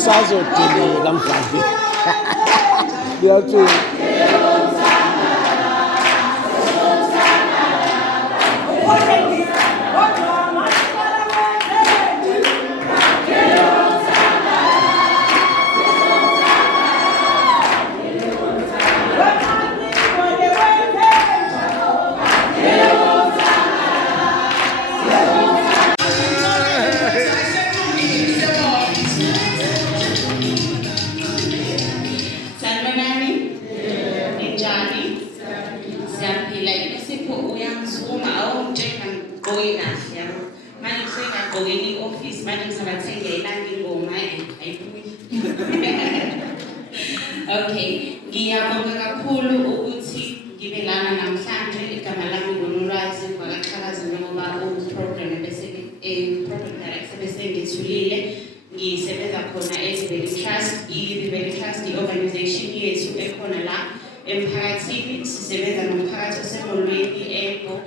Usazodilika mfana. Ngiyacela. Okay, ngiyabonga kakhulu ukuthi ngibe lana namhlanje igama lami ngoNolwazi kwaqhakaza njengoba program bese program director bese ngithulile ngisebenza khona eValley Trust. iValley Trust i-organization yethu ekhona la emphakathini, sisebenza nomphakathi osemolweni Ego,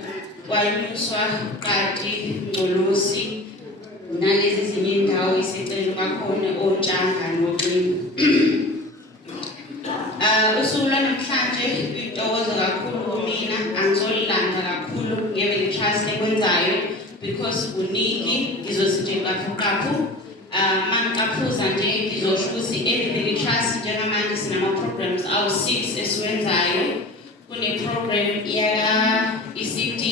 kwanyuswa Kati, Ngcolosi nalezi ezinye indawo isicelo bakhona oNtshanga noXimba. Usuku namhlanje ngithokoza kakhulu kumina, angizolilanda kakhulu ngeValley Trust ekwenzayo because kuningi ngizosithi kafuqaphu. Mangiqaphuza nje ngizosho ukuthi eValley Trust njengamanje sinama programs awu-6 esiwenzayo. Kune-program ya-ECD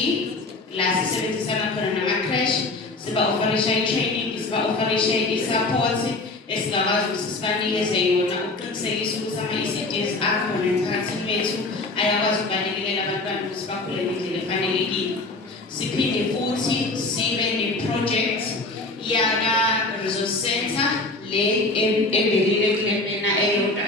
la sisebenzisana khona nama-crash, siba-oferisha i-training, siba-oferisha i-support esingakwazi ukuthi sibanikeze yona ukuqinisekisa ukuthi ama-ECDs akhona emphakathini wethu ayakwazi ukubalekelela abantwana ukuthi bakhule ngendlela efanelekile. Siphinde futhi sibe ne-project yaka-resource center le ebelile kulena eyodwa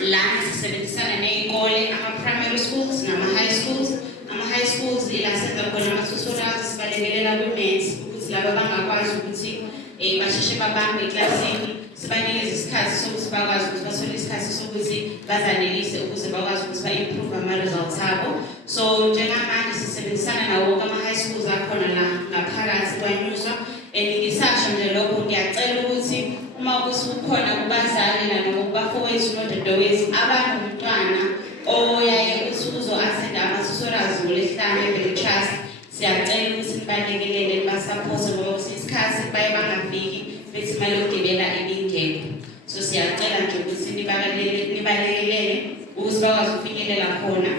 la sisebenzisana ney'kole, ama-primary schools nama-high schools. Ama-high schools ila senza khona ama-tutorials sibalekelela kwi-maths ukuthi laba bangakwazi ukuthi basheshe babambe eklasini, sibanikeze isikhathi sokuthi bakwazi ukuthi bathole isikhathi sokuthi bazanelise ukuze bakwazi ukuthi ba-improve ama-results abo. So njengamanje sisebenzisana nawo wonke ama-high schools akhona la ngaphakathi kwanyuswa, and ngisasho nje lokho ngiyacela ukuthi uma ukuthi kukhona kubazali nanoma kubafowethu nodadewethu abanomntwana oyaye ukuthi uzo-attenda ama-tutorials ngoLwesihlanu eValley Trust, siyacela ukuthi nibalekelele nibasaphote ngoba kwesinye isikhathi baye bangafiki bethi imali yokugibela ibingekho. So siyacela nje ukuthi nibalekelele ukuthi bakwazi ukufinyelela khona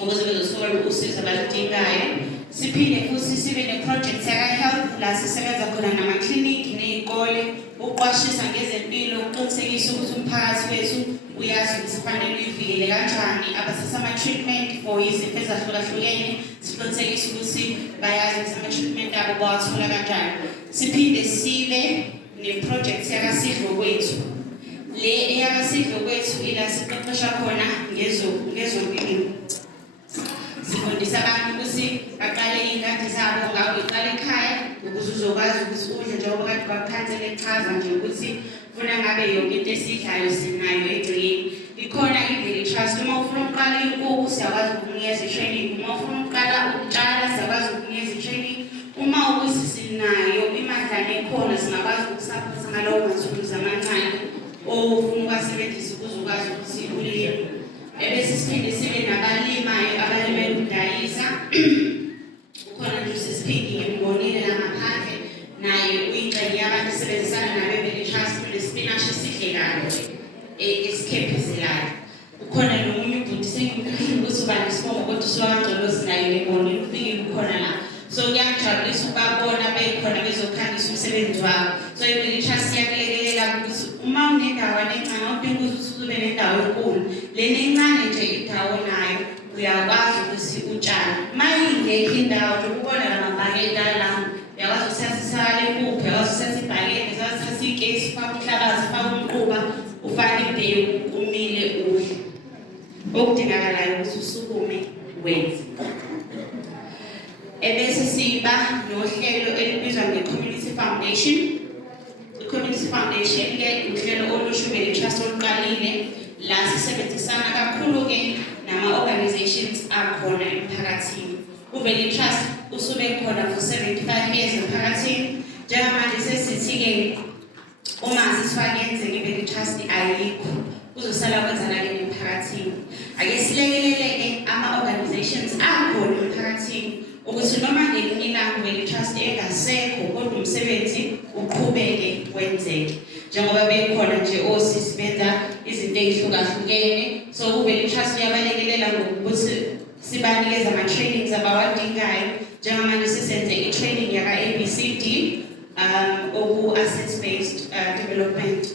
ukuze bezothola usizo abaludingayo. Siphinde futhi sibe ne-project yaka-health la sisebenza khona namaklinikhi ney'kole ukuqwashisa ngezempilo, ukuqinisekisa ukuthi umphakathi wethu uyazi ukuthi kufanele uyivikele kanjani, abasesama-treatment for izifo ezahlukahlukene siqinisekise ukuthi bayazi ukuthi ama-treatment abo bawathola kanjani. Siphinde sibe ne-project yakaSidlo Kwethu. Le eyakaSidlo Kwethu ila siqeqesha khona ngezolimo. Sifundisa abantu ukuthi baqale iy'ngadi zabo ngawo iqala ekhaya ukuze uzokwazi ukuthi udle njengoba kade bakukhansela echaza nje ukuthi funa ngabe yonke into esiyidlayo sinayo egcekeni. Ikhona iValley Trust, uma ufuna ukuqala inkukhu siyakwazi ukukunikeza i-training, uma ufuna ukuqala ukutshala siyakwazi ukukunikeza i-training, uma ukuthi sinayo imadlana ekhona singakwazi ukukusapotha ngalawo mathuluzi amancane ofuna ukuwasebenzisa ukuze ukwazi ukuthi ulime. Ebese siphinde sibe nabalimayo abalimela ukudayisa. Ukhona nje usisiphindi ngimbonile la ngaphandle naye uyingxenye yabantu sebenzisana nabe eValley Trust kune-spinach esidle kahle esikhephezelayo. Ukhona nomunye ubhuti sengimkhahlile ukuthi ubani isibongo kodwa usuwakangcolosi naye ngibonile ufikile ukhona la. So kuyangijabulisa ukubabona bekhona bezokhangisa umsebenzi wabo. So iValley Trust iyakulekelela ukuthi uma unendawana encane awudingi ukuthi ube nendawo enkulu, lena encane nje indawo nayo uyakwazi ukuthi utshale. Uma ingekho indawo nje ukubona la mabhakede la uyakwazi ukuthatha isakala empuphu, uyakwazi ukuthatha ibhakede, uyakwazi ukuthatha ikesi, ufake umhlabathi, ufake umquba, ufake imbewu, umile udle. Okudingakalayo ukuthi usukume wenze. Ebese siba nohlelo elibizwa nge-Community Foundation. I-Community Foundation ke uhlelo olusha iValley Trust oluqalile la sisebenzisana kakhulu-ke nama-organizations akhona emphakathini. uValley Trust usube khona for 75 years emphakathini. Njengamanje sesithi-ke uma sisifake yenzeke ibe trust ayikho kuzosala kwenzakala emphakathini. Ake silekeleleke ama-organizations akhona emphakathini ukuthi noma ngelinye ilanga vele trust engasekho kodwa umsebenzi uqhubeke wenzeke. Njengoba bekhona nje osisi benza izinto ezihlukahlukene, so uvele trust yabalekelela ngokuthi sibanikeza ama-trainings abawadingayo. Njengamanje sisenze i-training yaka-ABCD oku-assets based development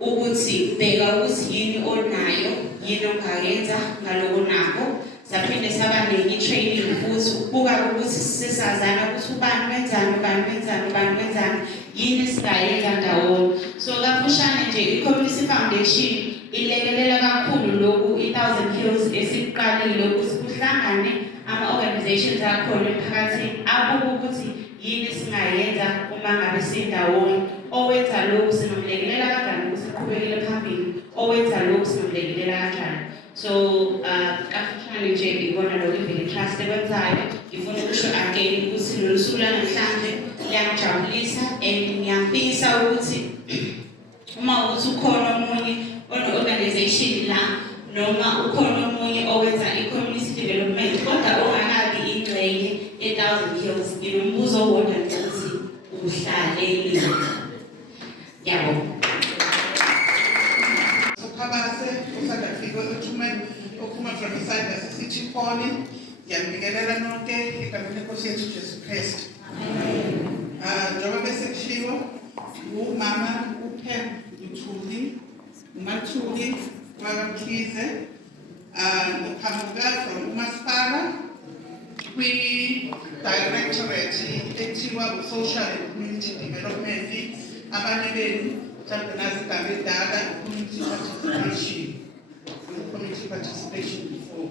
ukuthi bheka ukuthi yini onayo yini ongayenza ngaloko nakho. Saphinde saba nenye training futhi ukubuka ukuthi sisazana ukuthi ubani wenzani yini sizayenza ndawonye. So kafushane nje i-Community Foundation ilekelela kakhulu lokhu i-Thousand Hills esiqalile ukuthi kuhlangane ama-organizations akhona emphakathini abuke ukuthi yini singayenza uma ngabe sindawonye. Owenza lokhu sinomlekelela kanjani ukuthi siqhubekele phambili, owenza lokhu sinomlekelela kanjani. So kafushane nje ngibona lokho iValley Trust ekwenzayo. Ngifuna ukusho again ukuthi lolu suku lanamhlanje liyangijabulisa and ngiyafisa ukuthi uma ukuthi ukhona omunye ono-organization la noma ukhona omunye owenza i-community development kodwa ongakabi ingxenye e-Thousand Hills, nginombuzo owodwa ukuthi uhlalele. Yabo. Ukhabase usanda kufika uthumela ophuma from iside sasithi khona yamikelela nonke egameni lenkosi yethu Jesu Kristu. Njengoba bese kushiwo umama uPem Mthuli, uMathuli wakamkhize uqhamuka from umasipala kwi-directorate ethiwa social and community development. Abanye benu mhlawumbe nazi igama elidala community participation before.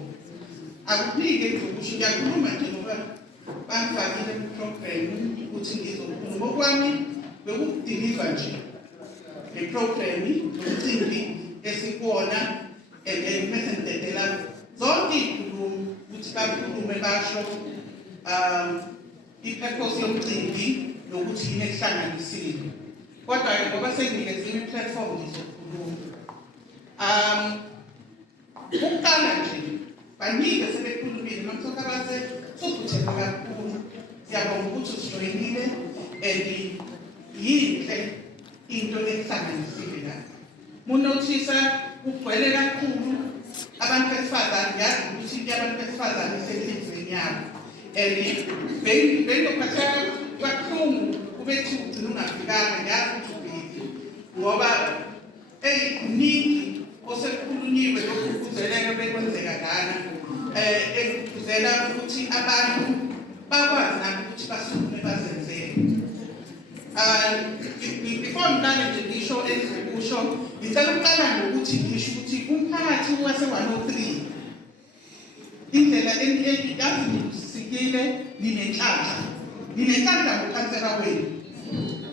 Akuphike nje ukusho ngiyakhuluma nje ngoba bangifakile ku-program ukuthi ngizokhuluma. Ngokwami bekudiliva nje le-program nomcimbi esikuwona mese zonke iy'khulumo ukuthi bakhulume basho i-purpose yomcimbi nokuthi yini ekuhlanganisile. Kodwa ngoba senginikezile i-platform ngizokhuluma. Ukuqala nje baningi sebekhulumile nomsokabase sokhuthele kakhulu. Siyabonga ukuthi usijoyinile and yinhle into ekuhlanganisile la. Munothisa ugcwele kakhulu abantu besifazane, ngiyazi ukuthi abantu besifazane isemhlenzweni yabo. And bengizophatheka kabuhlungu kubethi ugcina ungafikanga, ngiyazi ukuthi ubhili ngoba kuningi osekukhulunyiwe lokhu kuzeleka bekwenzeka lana. Ekuzela ukuthi abantu bakwazi nabo ukuthi basukume bazenzele. Before ngiqale nje ngisho engizokusho, ngicela ukuqala ngokuthi ngisho ukuthi umphakathi wase-103 indlela yazi ngisikile ninenhlanhla ngokhansela wenu.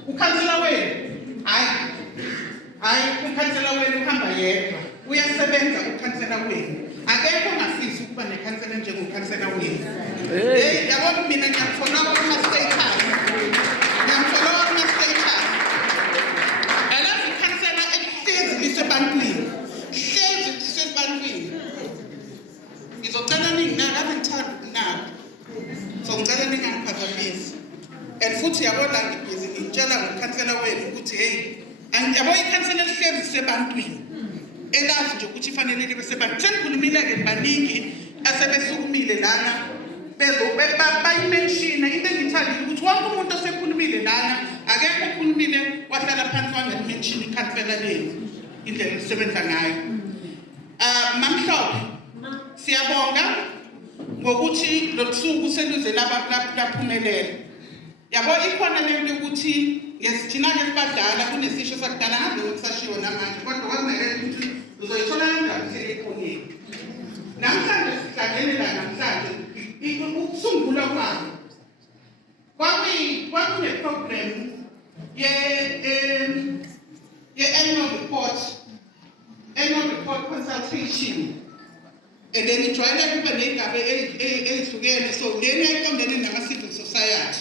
Ukhansela wenu hayi ukhansela wenu uhamba yedwa, uyasebenza ukhansela wenu. Akekho ongafisi ukuba nekhansela njengokhansela wenu. Yabona mina ngiyamfollowa kuma-status. Alazi ikhansela elihlezi lisebantwini. Ngizocela ninginazi ngithanda ukunaka. So ngicela ningangiphazamisi. And futhi yabona ngibhizi ngitshela ngokhansela wenu ukuthi hey, yabona ikhansela elihlezi lisebantwini. Elazi nje ukuthi ifanele libe sebantwini. Senikhulumile-ke baningi asebesukumile lana bayimenshina into engithandile ukuthi wonke umuntu osekhulumile lana akekho okhulumile wahlala phansi wangalimenshini ikhansela lenu indlela elisebenza ngayo. Mamhlophe siyabonga ngokuthi lo busuku seluze laphumelela. Yabo ikhona lento ukuthi thina-ke sibadala kunesisho sakudala ngazi ngokusashiwo namanje kodwa kwakumele ukuthi uzoyithola kanjani selekhoneni. Namhlanje sihlangene la namhlanje ukusungulwa kwakune-program ye-annual report consultation. And then ijwayele kube ney'ngaba ey'hlukene, so lena eqondene nama-civil society.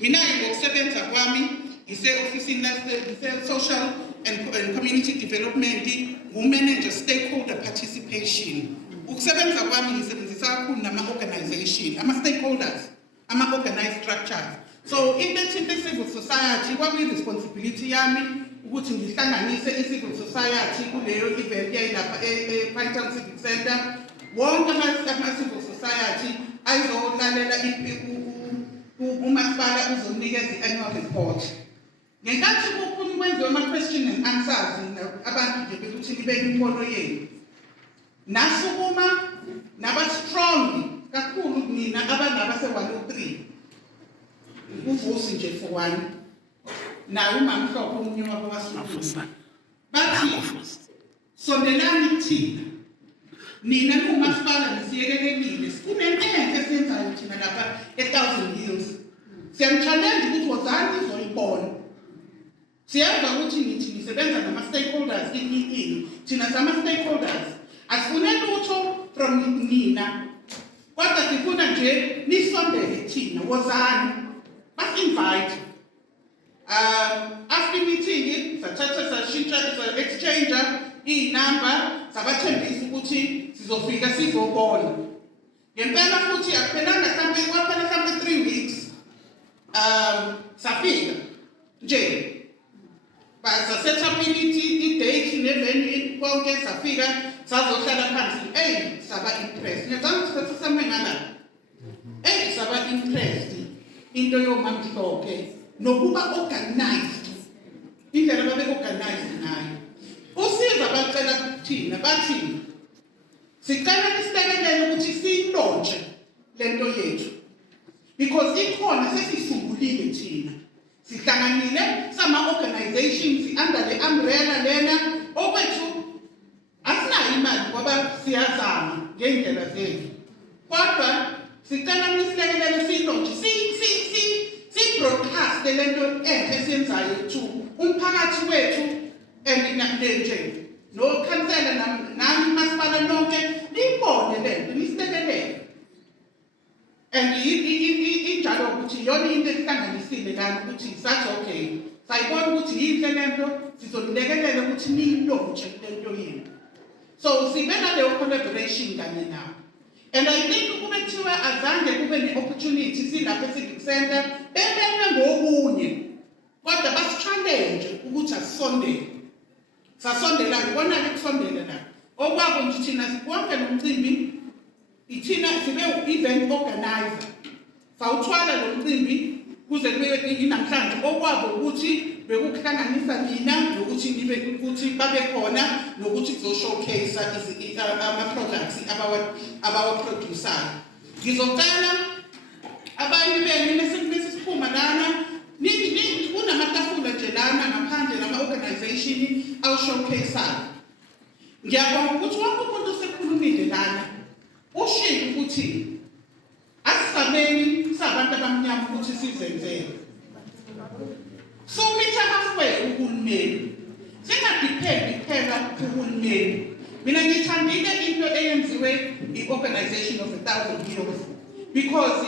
Mina ngokusebenza kwami ise-ofisini ise-social and community development, ngu-manager stakeholder participation. Ukusebenza kwami ngisebenzisa kakhulu nama-organization, ama-stakeholders, ama-organized structures. So into ethinte civil society kwakuyi-responsibility yami ukuthi ngihlanganise i-civil society kuleyo event yayilapha e-Pinetown Civic Center. Wonke ama-civil society ayizolalela umasipala uzonikeza i-annual report. Ngenkathi kuphuma kwenziwa ama-question and answers abantu nje bekuthi nibeke imbono yenu. Nasukuma naba-strong kakhulu mina abanabase-103. Uvusi nje for one. Naye uMamhlophe omunye wabo wasifuna. Bathi sondelani thina. Nina kumasipala nisiyekelekile. Kunento enhle esiyenzayo thina lapha e-Thousand Hills. Siyam-challenge ukuthi wozani nizoyibona. Siyazi ukuthi nithi nisebenza nama-stakeholders in thina sama-stakeholders. Asifune lutho from nina. Kodwa sifuna nje nisondele thina wozani. Bas-invite. After meeting, sathatha exchanger iy'namba sabathembisa ukuthi sizofika sizobona. Ngempela futhi akuphelanga kwaphela mhlawumbe 3 weeks. Safika nje. Saset up i-date ne-venue konke safika sazohlala phansi. Saba impressed. Ngiyacanga ukuthi sisame ngala. Saba impressed. Into yoMamhlophe nokuba organized. Indlela babe-organized nayo. Usiza bacela thina bathi sicela nisibekele ukuthi siyilontshe lento yethu. Because ikhona sesisungulile thina. Sihlanganile sama-organizations under the umbrella lena okwethu asinayo imali ngoba siyazama ngey'ndlela zethu. Kodwa sicela nisilekelele siyilontshe si-broadcast lento enhle esiyenzayo to umphakathi wethu and nje nokhansela nami masipala nonke niyibone lento nisilekelele. And injalo ukuthi yona into esihlanganisile lana ukuthi sathi okay sayibona ukuthi yinhle lento sizonilekelela ukuthi niyilontshe lento yenu. So sibe naleyo collaboration kanye nawo. And I think kube kuthiwa azange kube ne-opportunity silapha e-Civic Center bebeme ngokunye kodwa basi-challenge ukuthi asisondele. Sasondela ngibona-ke kusondela la okwabo nje thina wonke lo mcimbi ithina sibe event organizer. Sawuthwala lo mcimbi kuze kube namhlanje okwabo ukuthi bekuhlanganisa mina nokuthi nibe ukuthi babe khona nokuthi kuzo-showcase ama-products abawa-producer. Ngizocela abanye benu nesisiphuma lana kunamatafula nje lana ngaphandle nama-organization awu-showcaseayo. Ngiyabonga ukuthi wonke umuntu osekhulumile lana ushilo ukuthi asisabeni sabantu abamnyama ukuthi sizenzele. So mitha halfway uhulumeni. Singadepend kuphela kuhulumeni. Mina ngithandile into eyenziwe i-Organization of 1,000 Hills because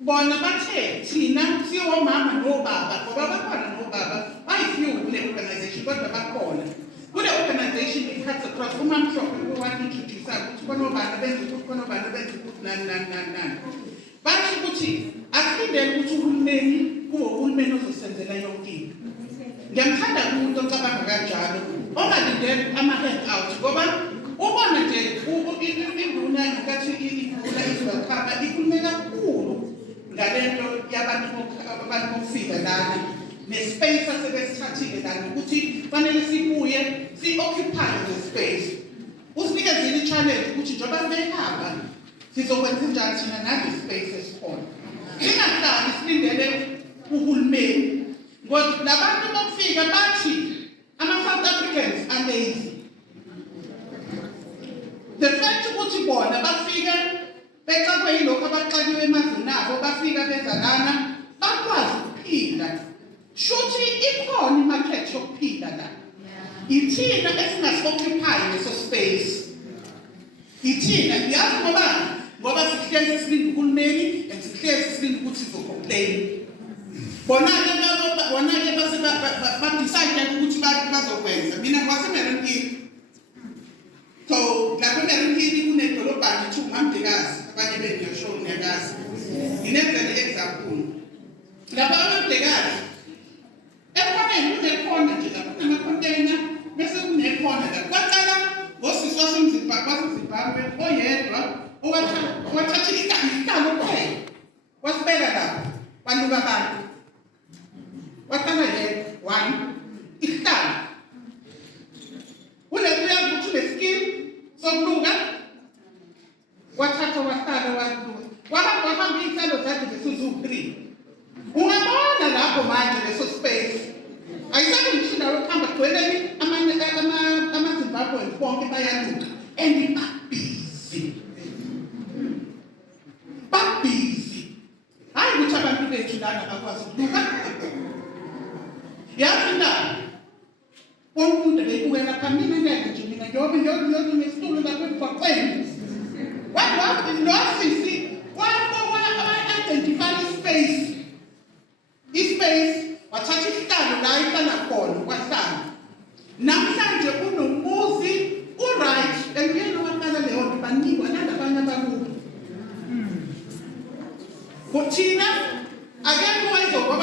bona bathe thina siyomama nobaba ngoba bakhona nobaba bayifew kule organization kodwa bakhona. Kule organization it cuts across uMamhlophe owaintroduce ukuthi konobani benze ukuthi konobani benze ukuthi nani. Bathi ukuthi asilindele ukuthi uhulumeni kuwo uhulumeni ozosenzela yonke into. Ngiyamthanda umuntu ocabanga kanjalo ongalindele ama-handout ngoba ubona nje induna ngathi ivula izwakhaba ikhulume kakhulu ngalento yabantu bokufika lana nespace asebesithathile lana ukuthi fanele sibuye si-occupy the space. Usinikezile i-challenge ukuthi njengoba behamba sizokwenza njani thina nale space esikhona. Singahlali silindele uhulumeni ngoba labantu bokufika bathi ama-South Africans are lazy. The fact ukuthi bona bafike becakwe yilokhu abaxakiwe emazweni abo bafika beza lana bakwazi ukuphila. Shuthi ikhona imarket yokuphila la. Ithina esingasi-occupy leso space. Ithina yazi ngoba sihlezi silinde uhulumeni and sihlezi silinde ukuthi sizocomplain. Bona-ke base ba-decide ukuthi bazokwenza. Mina ngwase-Merrin Hill. So, lapho e-Merrin Hill kunedolobhana ithiwa uMamdekazi, abanye bengiyasho ngiyakazi. Nginenzela i-example. Lapho uMamdekazi, ekhoneni kunekhona nje lapho kunama-container, bese kunekhona la. Kwaqala ngosisi waseZimbabwe oyedwa owathatha isihlalo kuphela. Wasibeka lapho, wanuka abantu. Waqala yedwa, one, isihlalo. Uyazi ukuthi une-skill sokuluka, wathatha wahlala waluka. Wahamba iy'hlalo zakhe zesiZulu 3. Ungabona lapho manje leso space. Ayisabe ngisho indawo yokuhamba kugcweleni amaZimbabweans bonke bayaluka. And babhizi. Hayi ukuthi abantu bethu lana bakwazi ukuluka. Yazi indaba. Wonke umuntu beyibukela phambili ngeke nje mina njengoba ngiyonesitulo lapho emgwaqweni. Nosisi wa-identify ispace. Ispace wathatha isihlalo la ihlala khona wahlala. Namhlanje unomuzi u-right and yena waqala leyo nto banikwa nalabanye abakubo. Thina akekho wayezoba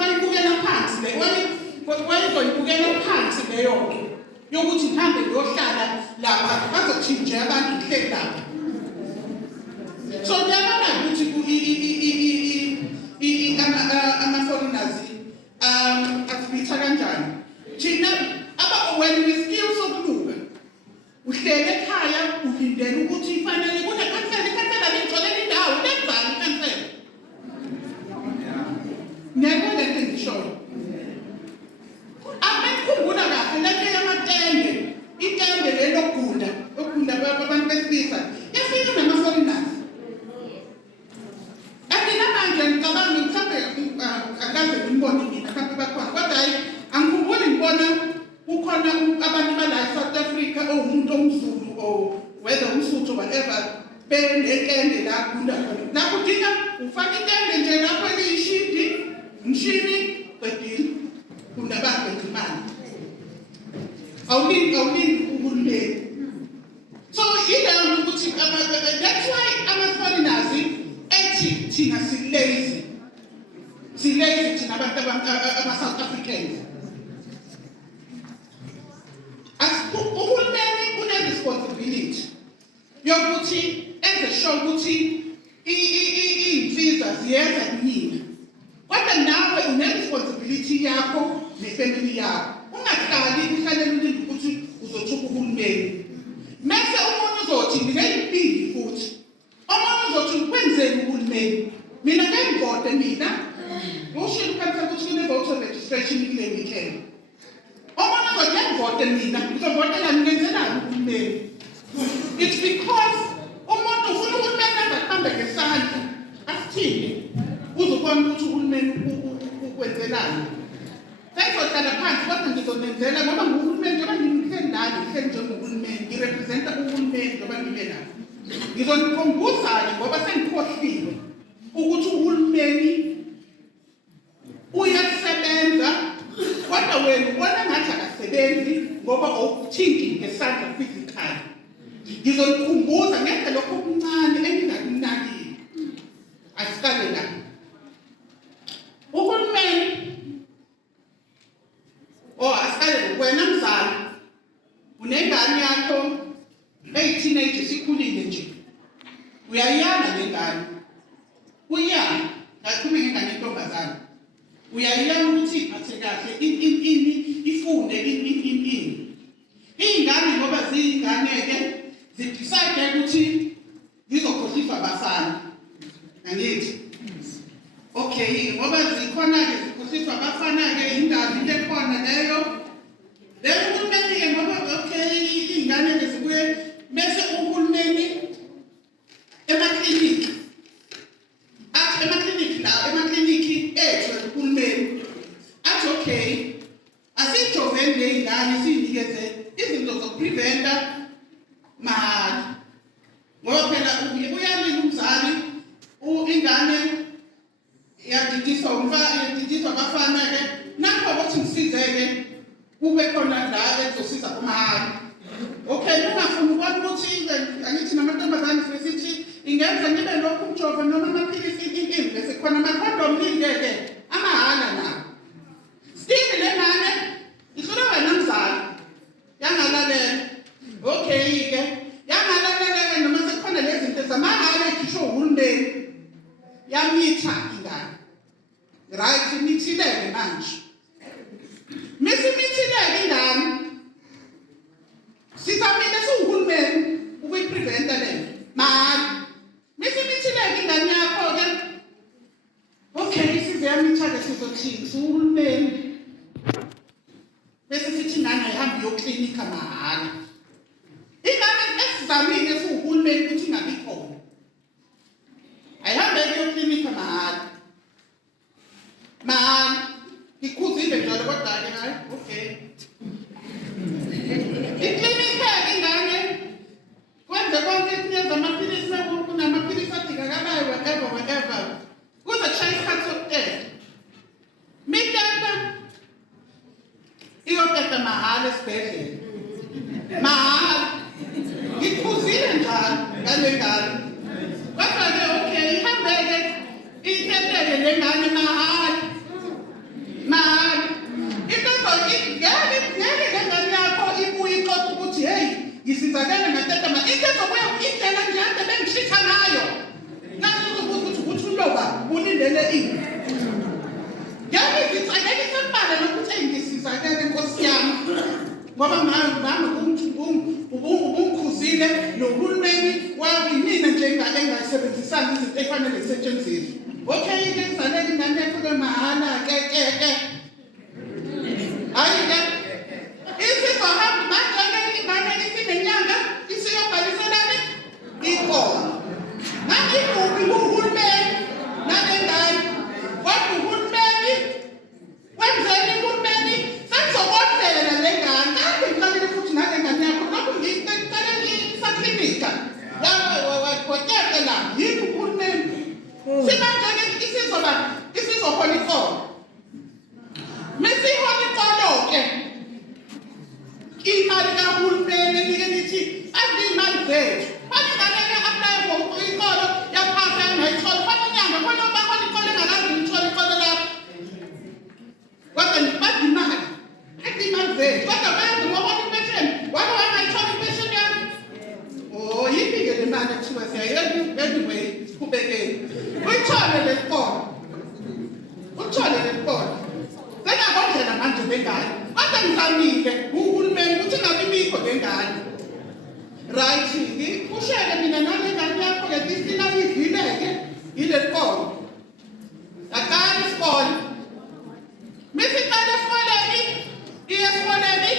wayibukela phansi le wayezoyibukela phansi leyo nto yokuthi ngihambe ngiyohlala lapha bazothinje abantu kuhleli lapha. So ngiyabona ukuthi ama-foreigners asibitha kanjani. Thina when we-skill sokuluka uhlele ekhaya ulindele ukuthi ifanele ikhansela lingitholele indawo lenzani ikhansela. Ngiyabona lento engishoyo. Abekhumbula kahle lento yamatende, itende lelogunda abantu besilisa yafika nama-foreigners. Namanje ngicabanga mhlawumbe akaze ngimbone mina abantu bakhona kodwa hayi angikhumbuli ngibona kukhona abantu bala eSouth Africa umuntu omZulu or whether umSuthu whatever benetende la kunda khona. Lapho udinga ufaka itende nje lapho eliyishidi umshini qedile kundabantu bezimali. Awulindi uhulumeni. So yileyo ukuthi that's why ama-foreigners ethi thina si-lazy thina abantu ama-South Africans. Uhulumeni une-responsibility yokuthi enze sure ukuthi iy'nsiza ziyenza kunina. Kodwa nawe une-responsibility yakho nefamily yakho. Ungahlali uhlalela ulinde ukuthi uzothuka uhulumeni. Mese umuntu uzothi ngingayiphingi futhi. Omunye uzothi kwenzeni uhulumeni. Mina ngivote mina. Ushilo kanti ukuthi kune-voter registration kule weekend. Omunye uzothi ngivote mina. Ngizovotela ngenzelani uhulumeni. It's because umuntu ufuna uhulumeni angahambe ngesandla. Asithini. Uzobona ukuthi uhulumeni ukwenzelani. Sengizohlala phansi kodwa ngizonenzela ngoba nguhulumeni njengoba ngihleli nalo ngihleli njengohulumeni ngirepresenta uhulumeni njengoba ngibe lapho. Ngizonikhumbuza-ke ngoba sengikhohliwe ukuthi uhulumeni uyasebenza kodwa wena ubona ngathi akasebenzi ngoba awuthinti ngesandla physically. Ngizonikhumbuza ngenze lokho okuncane engingakunakile. Asiqale la. Uhulumeni asiqale wena mzali unengane yakho eyi-teenage isikhulile nje. Uyayiyala le ngane. Uyala ngakhuluma ngengane yentombazane. Uyayiyala ukuthi iphathe kahle ifunde iy'ngane ngoba ziyingane-ke zidecide ukuthi zizokhohliswa abafana. Angithi? Okay, ngoba zikhona-ke zikhohliswa abafana-ke indaba into ekhona leyo. Then uhulumeni-ke ngoba okay iy'ngane-ke zibuye bese uhulumeni emakliniki. Athi emakliniki ethu uhulumeni athi okay asijoveni ley'ngane siyinikeze izinto zokupreventa mahhala. Ngoba phela uyalila umzali ingane yadidiswa kube khona la ezosiza kumahhala. Okay, ungafuni ukubona ukuthi angithi namantombazane sithi ingenza nibe lokhu umjovo noma amaphilisi inkingi bese khona amakhondom ngeke amahhala na. Still le ngane isona wena mzali yangalalela. Okay ke yangalalela noma sekhona lezi zinto zamahhala ekhisho uhulumeni yamitha ingane. Right, imithileke manje. Mithileke ingane. Sithamile siwuhulumeni ukuyipreventa le mali. Mithileke ingane yakho ke. Okay, sizeyamitha ke sizothini siwuhulumeni. Bese sithi ingane ayihambi yoklinika mahhala. Ingane esizamile siwuhulumeni ukuthi ingabi khona. Ayihambe yoklinika mahhala. Man, ikhuzile njalo kodwa ke hayi, okay. Iklinika ingane kwenze konke kunikeza amaphilisi kunamaphilisi adingakalayo whatever. Kuze kushaya isikhathi sokuteta. Mitata iyoteta mahhala esibhedlela. Mahhala. Ikhuzile njalo ngale ngane. Kodwa ke okay, ihambeke itetele le ngane mahhala. Man, into ngeke ngeke yakho ibuye ixoxa ukuthi hey ngisizakele ngatata ma into zokuya indlela nje ade bengishitha ngayo ngathi ukuthi uloba ulindele ini ngeke ngitsayeke sempala nokuthi ngisizakele Nkosi yami ngoba mama ubungikhuzile nohulumeni wabinina nje engasebenzisanga izinto efanele zisetshenziswe. Okay, ke ngizaleke ingane yakho ke mahhala ke. Hayi ke. Isizohamba manje ke ingane isinenyanga isiyobhaliselana ikona. Nani kuphi uhulumeni nalengane? Kodwa uhulumeni wenzeni uhulumeni senzokondlela lengane. Kanti ngicela futhi nalengane yakho lokho ngicela isaklinika. La wetete la yini uhulumeni? Simanje isizohola ikona. Mesihola ikona ke. Imali kahulumeni nike nithi azimali zethu. Manje ngeke apply for ikona yaphasa ngayithola. Manje nyanga khona bahola ikona engakazi ngithola ikona lapho. Kodwa badimali. Adimali zethu. Kodwa bayazi ngoba impesheni. Waba wangayithola impesheni yami. Oh, yipi ke le mali kuthiwa siyayenza anyway kubekeni. Uthole lesikole. Beka kodwa manje bengane. Kodwa ngizamile uhulumeni ukuthi ngabe imikho lengane. Right, ushele mina nale ngane yakho ke disina ivileke ile sikole. Akani isikole. Mesiqala esikoleni, esikoleni.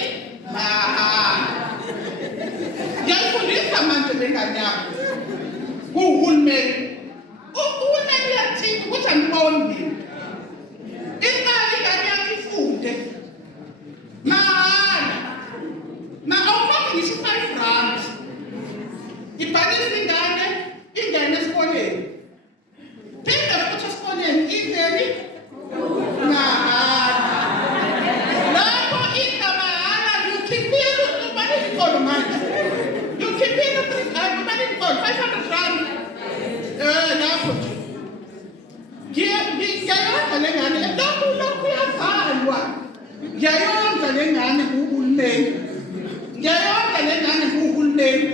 Ngiyafundisa manje lengane yakho. Uhulumeni. Uhulumeni uyathini ukuthi angiboni mina. Ingane yakho ifunde. Mahhala. Na awufaki ngisho 5 rand. Ibhalisa ingane ingene esikoleni. Phinde futhi esikoleni ingene mahhala. Lapho ingamahala ngikhiphile ubani isikole manje. Ngikhiphile 3 rand ubani isikole 500 rand. Lapho ngiyayonza lengane lokhu yazalwa. Ngiyayonza lengane kuhulumeni.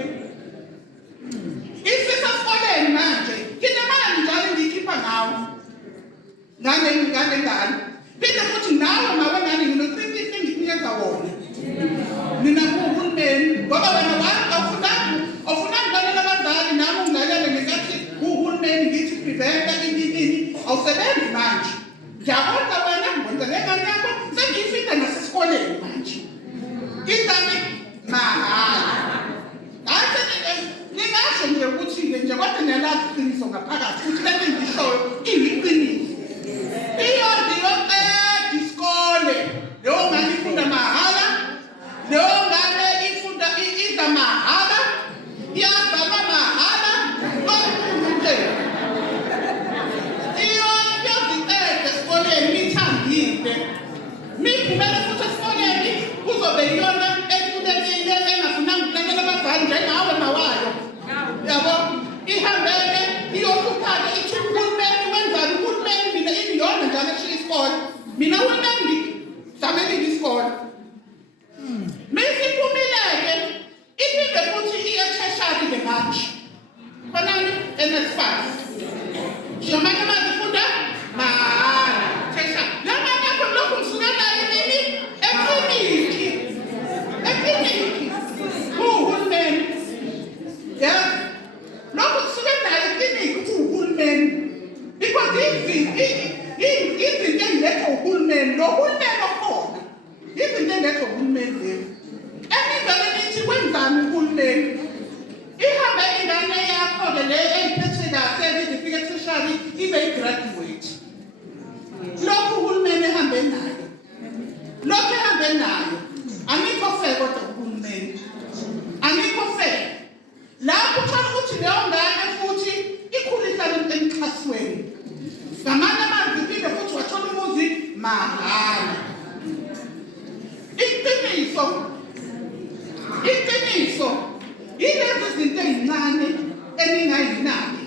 Isisesikoleni manje kinemali njalo ngiyikhipha ngawo. Ngane. Phinde futhi nawe mawe ngane ngino-350 ngikunikeza wona. Mina kuhulumeni ngoba wena awufuna ngibonela abazali nami ungilalele ngekathi uhulumeni ngithi preventa ini awusebenzi manje. Ngiyabona wena ngwenza lengane yakho sengiyifika nasesikoleni manje. Ingane mahhala. Ningasho nje ukuthi nje kodwa niyalazi iqiniso ngaphakathi ukuthi lento engishoyo iyiqiniso. Iyodiyoceda isikole. Leyo ngane ifunda mahhala. Leyo ngane idla mahhala. Iyazama mahhala. Iyoziceda esikoleni. eyona ekhulekile engafunanga ukulalela abazali njengawe mawayo yabo ihambele iyokukhanya ithi uhulumeni wenzani uhulumeni mina iyona njalo eshiya isikole mina uhulumeni zameni isikole mesiphumileke iphinde futhi iyetheshari le manje khonani NS5 Jamani mazifunda mahala thesha lamanye akho lokhu msuka nayo nini ekliniki uhulumeni yeah lokhu msuka nayo ekliniki uthi uhulumeni because izinto engekho uhulumeni lo hulumeni okhona izinto engekho uhulumeni leyo emizane nithi wenzani uhulumeni ihambe ingane yakho-ke le eyiphethe kahle izifike eteshari ibe i-graduate lokhu uhulumeni ehambe nayo anikho fair kodwa uhulumeni anikho fair lapho uthola ukuthi leyo ngane futhi ikhulisa emxhasweni ngamanye amazwi iphinde futhi wathola umuzi mahhala iqiniso ilezi zinto ezincane eningayinaki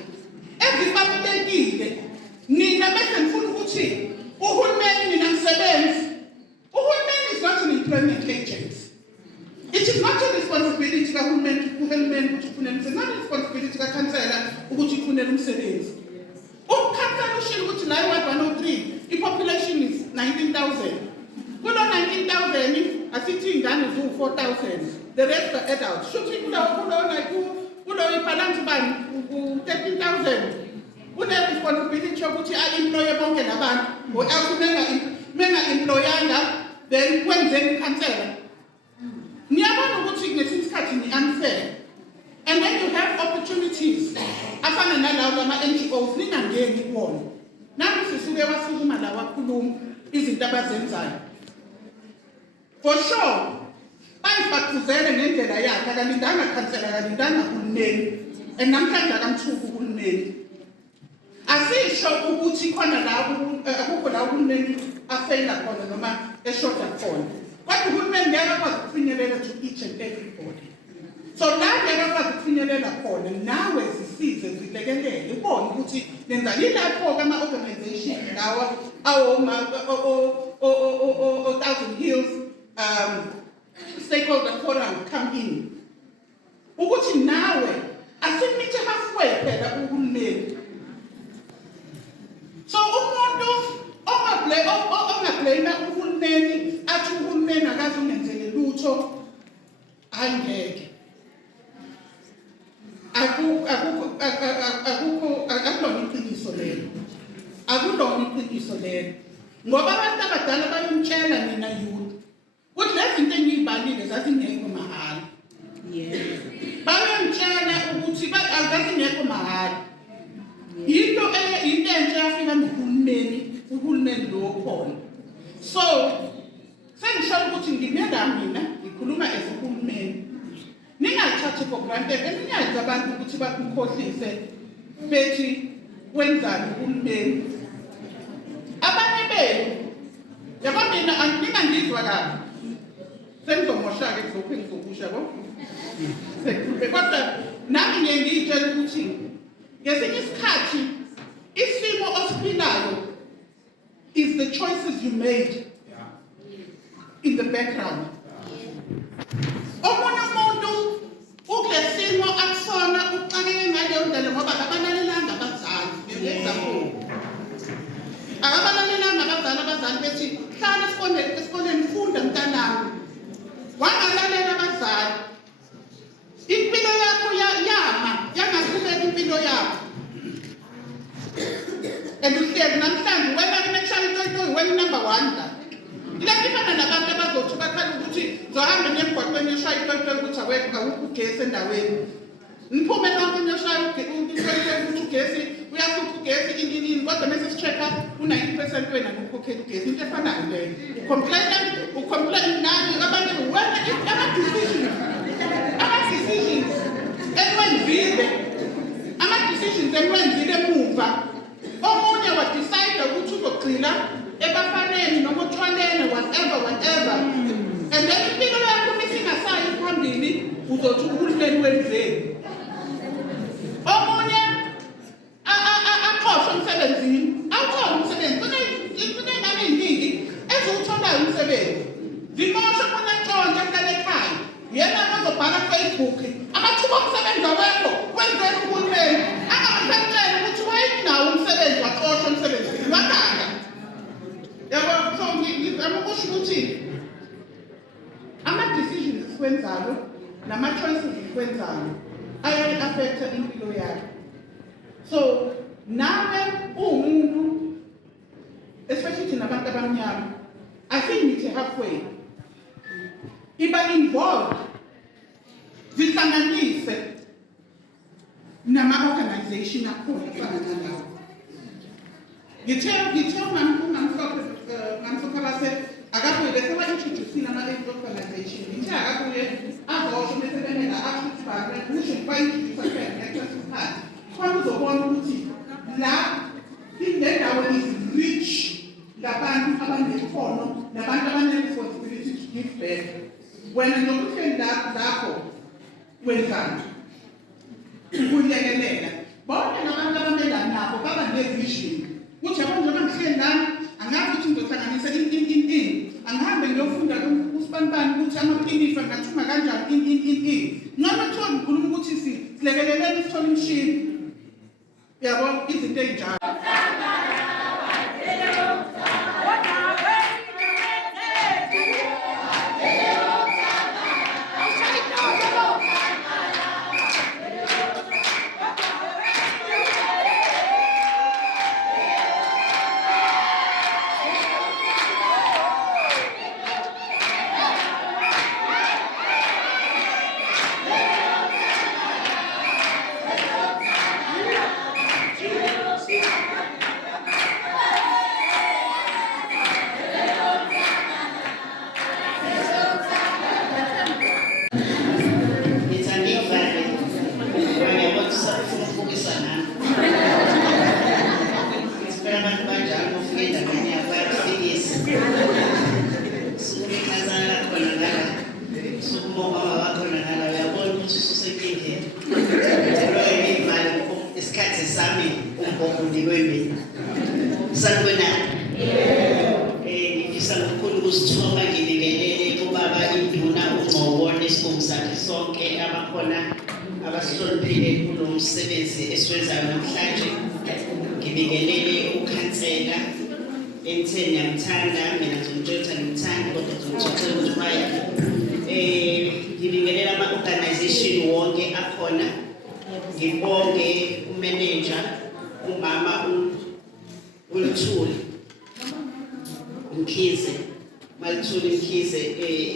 ezibalulekile nina bese ngifuna ukuthi uhulumeni mina ngisebenzi uhulumeni is not an employment agent it is not a responsibility kahulumeni ukuthi ufunele umsebenzi not a responsibility kakhansela ukuthi ufunele umsebenzi ukhansela ushilo ukuthi la i-103 i-population is 19,000 kulo 19,000 asithi ingane ziwu-4,000 the rest are adults. Shuthi kulo ibalance bani u-13,000. Une responsibility yokuthi employ bonke labantu. Or else menga employanga then kwenzeni ikhansela. Niyabona ukuthi ngesinye isikhathi ni unfair. And then you have opportunities. Afana nalawo lama-NGOs ningangeni kuwona. Nami sisuke wasukuma la wakhuluma izinto abazenzayo. For sure. Bayifakuzele ngendlela yakhe akalindanga khansela akalindanga uhulumeni namhlanje akamthuki uhulumeni asisho ukuthi khona la akukho la uhulumeni afeyila khona noma eshoda khona kodwa uhulumeni ngeke akwazi ukufinyelela to each and everybody so la ngeke akwazi ukufinyelela khona nawe zisize zilekelele ubone ukuthi nenza yilapho ama-organization lawa Thousand Hills stakeholder forum come in ukuthi nawe asimithe halfway phela uhulumeni so umuntu ongablame uhulumeni athi uhulumeni akaze ungenzele lutho ayingeke akulona iqiniso lelo ngoba abantu abadala bayomtshela nina youth ukuthi lezi zinto engiyibalile zazingekho mahhala bayomtshela ukuthi zazingekho mahhala into entsha yafika uhulumeni lo khona so sengisho ukuthi ngimela mina ngikhuluma as uhulumeni ningathathi for granted eminyazi abantu ukuthi bakukhohlise bethi wenzani uhulumeni abanye benu yabo mina ningangizwa kabi sengizomoshaka ekuzokho engizokusha ko kodwa nami ngiyitshela ukuthi ngesinye isikhathi isimo osiphilayo is the choices you made in the background omunye umuntu ukulesimo akusona ucakeke ngaleyo ndlela ngoba akabalalelanga abazali ngeexample akabalalelanga abazali bethi hlala esikoleni funda mntanami wangalalela abazali impilo yakho yangaqhubeka impilo yakho and uhlezi namhlanje wena kunekushaya itoyitoyi wena number 1 la ilapho ifana nabantu abazothi bakhala ukuthi zohambe nemgwaqweni yoshaya itoyitoyi ukuthi awukho ugesi endaweni niphume nonke niyoshaya itoyitoyi ukuthi ugesi uyafupha ugesi inini kodwa mase si-check-up u-90% wena ngokukhokhela ugesi into efanayo leyo ucomplain nani abantu wena ama-decisions enwenzile emuva omunye wadecide ukuthi uzogxila ebafaneni noma otshwaleni whatever and then impilo yakho uzothi uhulumeni wenzeni. Omunye aqoshwe emsebenzini, awuthole umsebenzi. Kunengane eziningi eziwutholayo umsebenzi. Zimoshe khona entshontshe ehlala ekhaya. Yena azobhala Facebook, amathuba omsebenzi awekho, kwenzeka uhulumeni. Angabatshela ukuthi wayinawo umsebenzi waxoshwa emsebenzini. Wakanga. Yabo, so ngizama ukusho ukuthi ama-decisions esikwenzayo nama-choices esikwenzayo ayayi-affecta impilo yakho. So nawe uwumuntu, especially thina abantu abamnyama, I think nithi halfway. Iba involved, zihlanganise nama-organization akhona afana nalawo. Ngithe uMamhlophe base akabuye bese wa-introduce-ile ama-aid organization. Ngithe akabuye azosho bese bemela ashuthi kusho ba-introduce ngexesha isikhathi. Khona uzobona ukuthi la indawo is rich ngabantu abanekhono nabantu abane-responsibility to give back. Wena nokuhleli lapho wenzani ukulekelela bonke nabantu abamelana nabo baba ne-vision ukuthi yabo njengoba ngihleli lana angazi ukuthi ngizohlanganisa ini angihambe ngiyofunda kusibanibani ukuthi amaphilisi angathuma kanjani noma kuthiwa ngikhuluma ukuthi silekeleleni sithole imishini yabo izinto ey'njalo. Abahloniphile kulo msebenzi esiwenzayo namhlanje. Ngibingelele ukhansela entheni yamthanda, mina ngizomtshela ngimthanda kodwa ngizomtshela ukuthi waya. Ngibingelela ama-organization wonke akhona. Ngibonge umanager umama uLuthuli Mkhize, Malithuli Mkhize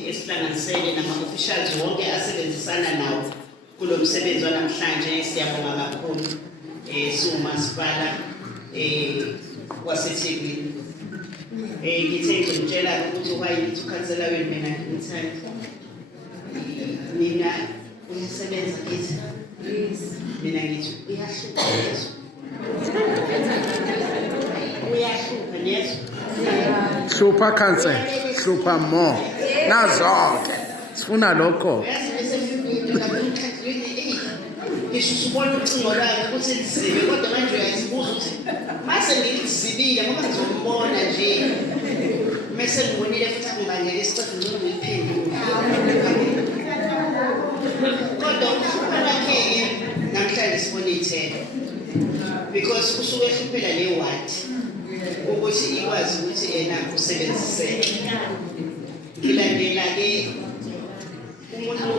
esihlanganisele nama-officials wonke asebenzisana nawo kulo msebenzi wanamhlanje. Siyabonga kakhulu siwumasipala waseThekwini. Ngithe ngizomtshela ukuthi wayithi ukhansela wenu mina ngimthanda. Mina uyasebenza kithi. Mina ngithi uyahluka lezo. Uyahluka lezo. Hlupha cancel, hlupha more. Nazonke. Sifuna lokho. Ngisho usubona ucingo lakhe ukuthi lizibe kodwa manje uyazibuza ukuthi mase ngilizibile ngoba ngizombona nje mase ngibonile futhi angibangele isicelo ngcono ngiphendule kodwa uhlupha lakhe namhlanje sibone ithela because usuke ehluphela le ward ukuthi ikwazi ukuthi yena usebenziseke. Ngilandela-ke umuntu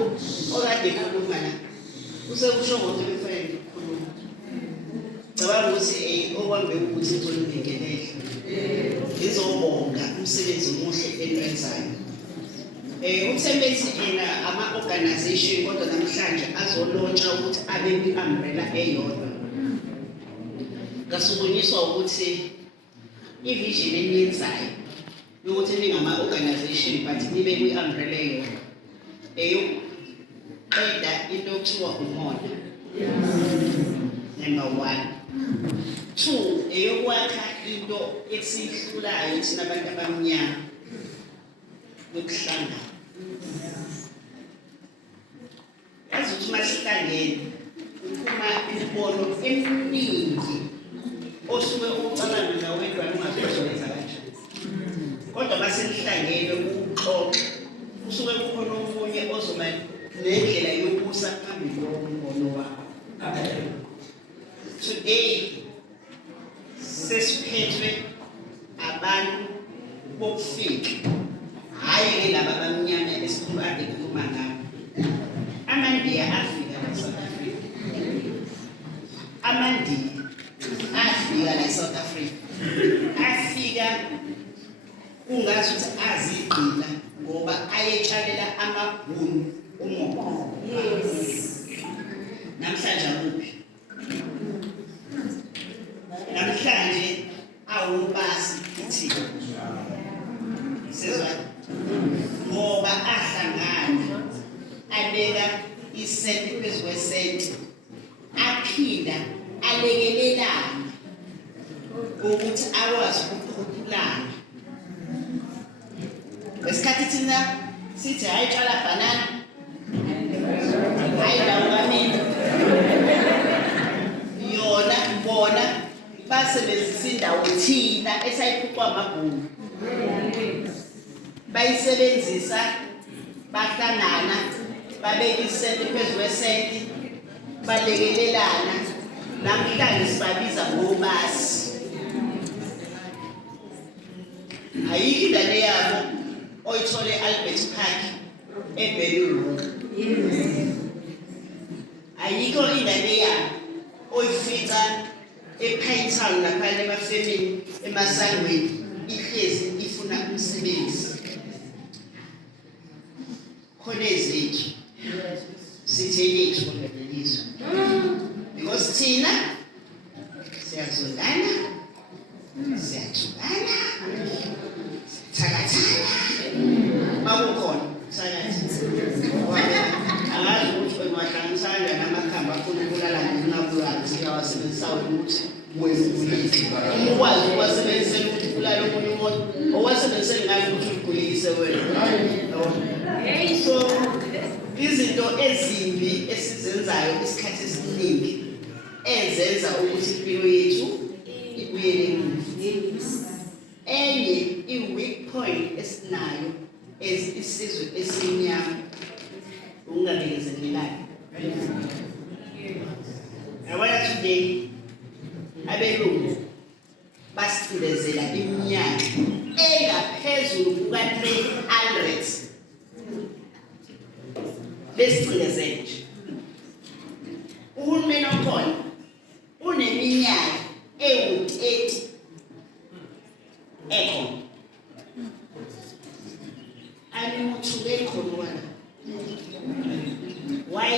okade ekhuluma la usekusho ngokuthi kufanele ukukhuluma. Cabanga ukuthi okwambe ukuthi ngizonibingelela. Ngizobonga umsebenzi omuhle enwenzayo. Uthembethi yena ama-organization kodwa namhlanje azolontsha ukuthi abe kwi-umbrella eyodwa. Ngasukunyiswa ukuthi i-vision eniyenzayo yokuthi ningama-organization but nibe kwi-umbrella eyodwa. Qeda into okuthiwa umona. Number 1. 2, eyokwakha into esihlulayo thina abantu abamnyama yokuhlangana. sihlangene uphuma imibono eminingi osuke ucabanga nawe wedwa ungazokwenza kanjani. Kodwa masenihlangene ukuxoxa usuke kukhona omunye ozoma nendlela yokubusa phambili kombono wakho. Today sesiphethwe abantu bokufika hayi laba abamnyama esikhulu ade kukhuluma ngabo. AmaNdiya afika la South Africa. AmaNdiya afika la South Africa. Afika kungazi ukuthi azigqila ngoba ayetshalela amabhunu umoba. Namhlanje akuphi? Namhlanje awubasi ithini. Sizwa ngoba ahlangana abeka isenti phezu kwesenti aphinda alekelelana ukuthi akwazi ukukhuphulana. Wesikhathi thina sithi hayi tshala banana hayi lawo kamini yona bona basebenzisa indawo thina esayiphucwa amabhunu bayisebenzisa bahlangana babeka isenti phezu kwesenti balekelelana. Namhlanje sibabiza ngobasi. Ayikho ingane yabo oyithole Albert Park eBellville. Ayikho ingane yabo oyifica ePinetown lapha emafemini emasangweni ihlezi ifuna umsebenzi. Khona ezethu sithi yethu kodwa because thina siyazondana siyathukana thakathana bakukhona sakathi angazi ukuthi wahlanganisana namakhamba afuna ukulala nginabulala siyawasebenzisa ukuthi wezulisi ukwazi ukwasebenzisela ukuthi ulala omunye umuntu owasebenzisela ngayo ukuthi ugulise wena. So izinto ezimbi esizenzayo isikhathi esiningi ezenza ukuthi impilo yethu ibuyele emuva. Enye i-weak point esinayo isizwe esimnyama ukungabekezelelani. Yabona today abelungu basicindezela iminyaka engaphezulu kuka-300 besicindezela nje. Uhulumeni okhona uneminyaka ewu-30 ekhona. Animuthuke khona wala. Why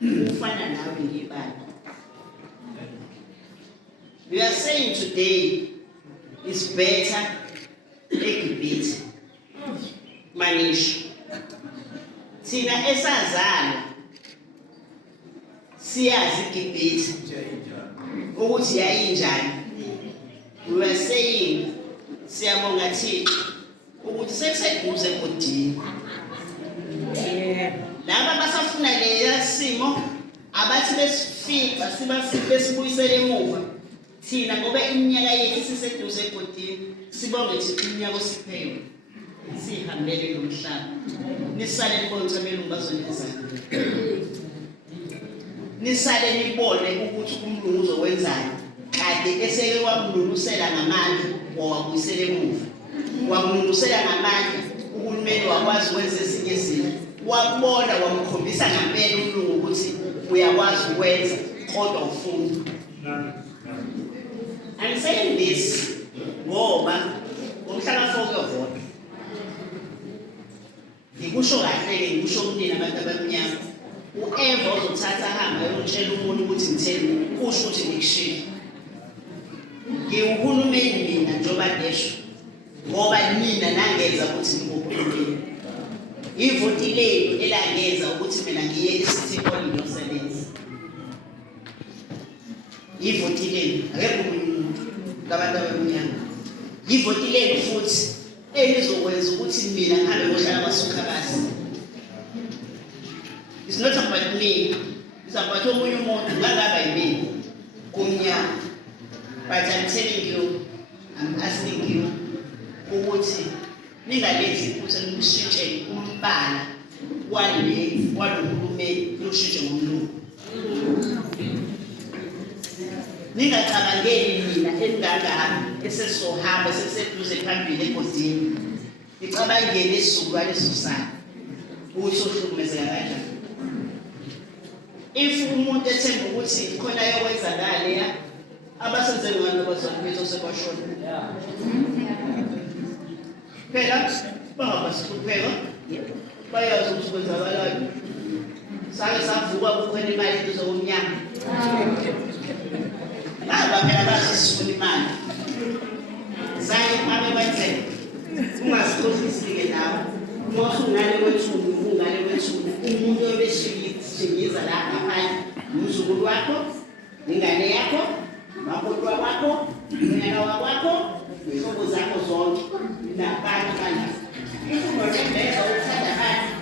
ufana nawe ngebala? We are saying today is better eGibhithe Manish. Thina esazana siyazi iGibhithe ukuthi yayinjani. We were saying siyabonga Thixo ukuthi sekuseduze egodini. Laba basafuna leya simo abathi besifika besibuyisele emuva. Thina ngoba iminyaka yethu siseduze egodini sibonge ukuthi iminyaka osipheyo sihambele nomhlaba. Nisale nibone ukuthi abelungu bazonikizana. Nisale nibone ukuthi umlungu uzokwenzayo. Kade eseke wamlungisela ngamandla owabuyisela emuva. Wamlungisela ngamandla uhulumeni wakwazi ukwenza ezinye izinto. Wakubona wamkhombisa ngempela umlungu ukuthi uyakwazi ukwenza kodwa ufuna. I'm saying this ngoba ngomhlaka 4 kuyovota. Ngikusho kahle ke ngikusho umndeni abantu abamnyama. Ueva uzothatha hamba ayotshela umuntu ukuthi ngitheni kusho ukuthi ngikushilo. Ngiwuhulumeni mina njoba desho ngoba nina nangenza ukuthi ngibuhulumeni. Ivoti lenu elangenza ukuthi mina ngiye eCity Hall ngiyosebenza. Ivoti lenu akekho umuntu labantu abamnyama. Ivoti lenu futhi elizokwenza ukuthi mina ngihambe ngohlala kwaSokhabasi. It's not about me. Sabathi omunye umuntu ngangaba yimini kumnyama. But I'm telling you, I'm asking you ukuthi ningalenzi iphutha lokushintshe umbala walohulumeni lokushintshe ngomlungu. Ningacabangeli mina engangami esesohamba seseduze phambili egodini. Ngicabangele isizukulwane esosana ukuthi ohlukumezeka kanjani. If umuntu ethemba ukuthi khona yokwenzakala ya abasenze ngani abazalwane sebashona. Phela bangabasihlupheka bayazi ukuthi kwenzakalani. Sake savuka kukhona imali ezokumnyama. Phela basifuna imali. Zake babe bathi ungasikhohlisi nawe. Mosungale wethuna, ungale wethuna. Umuntu obeshiyiza la ngaphandle, umzukulu wakho, ingane yakho, makodwa wakho, unyana wakho, izihlobo zakho zonke, nabantu banje. Ifundolembeza ukuthanda abantu,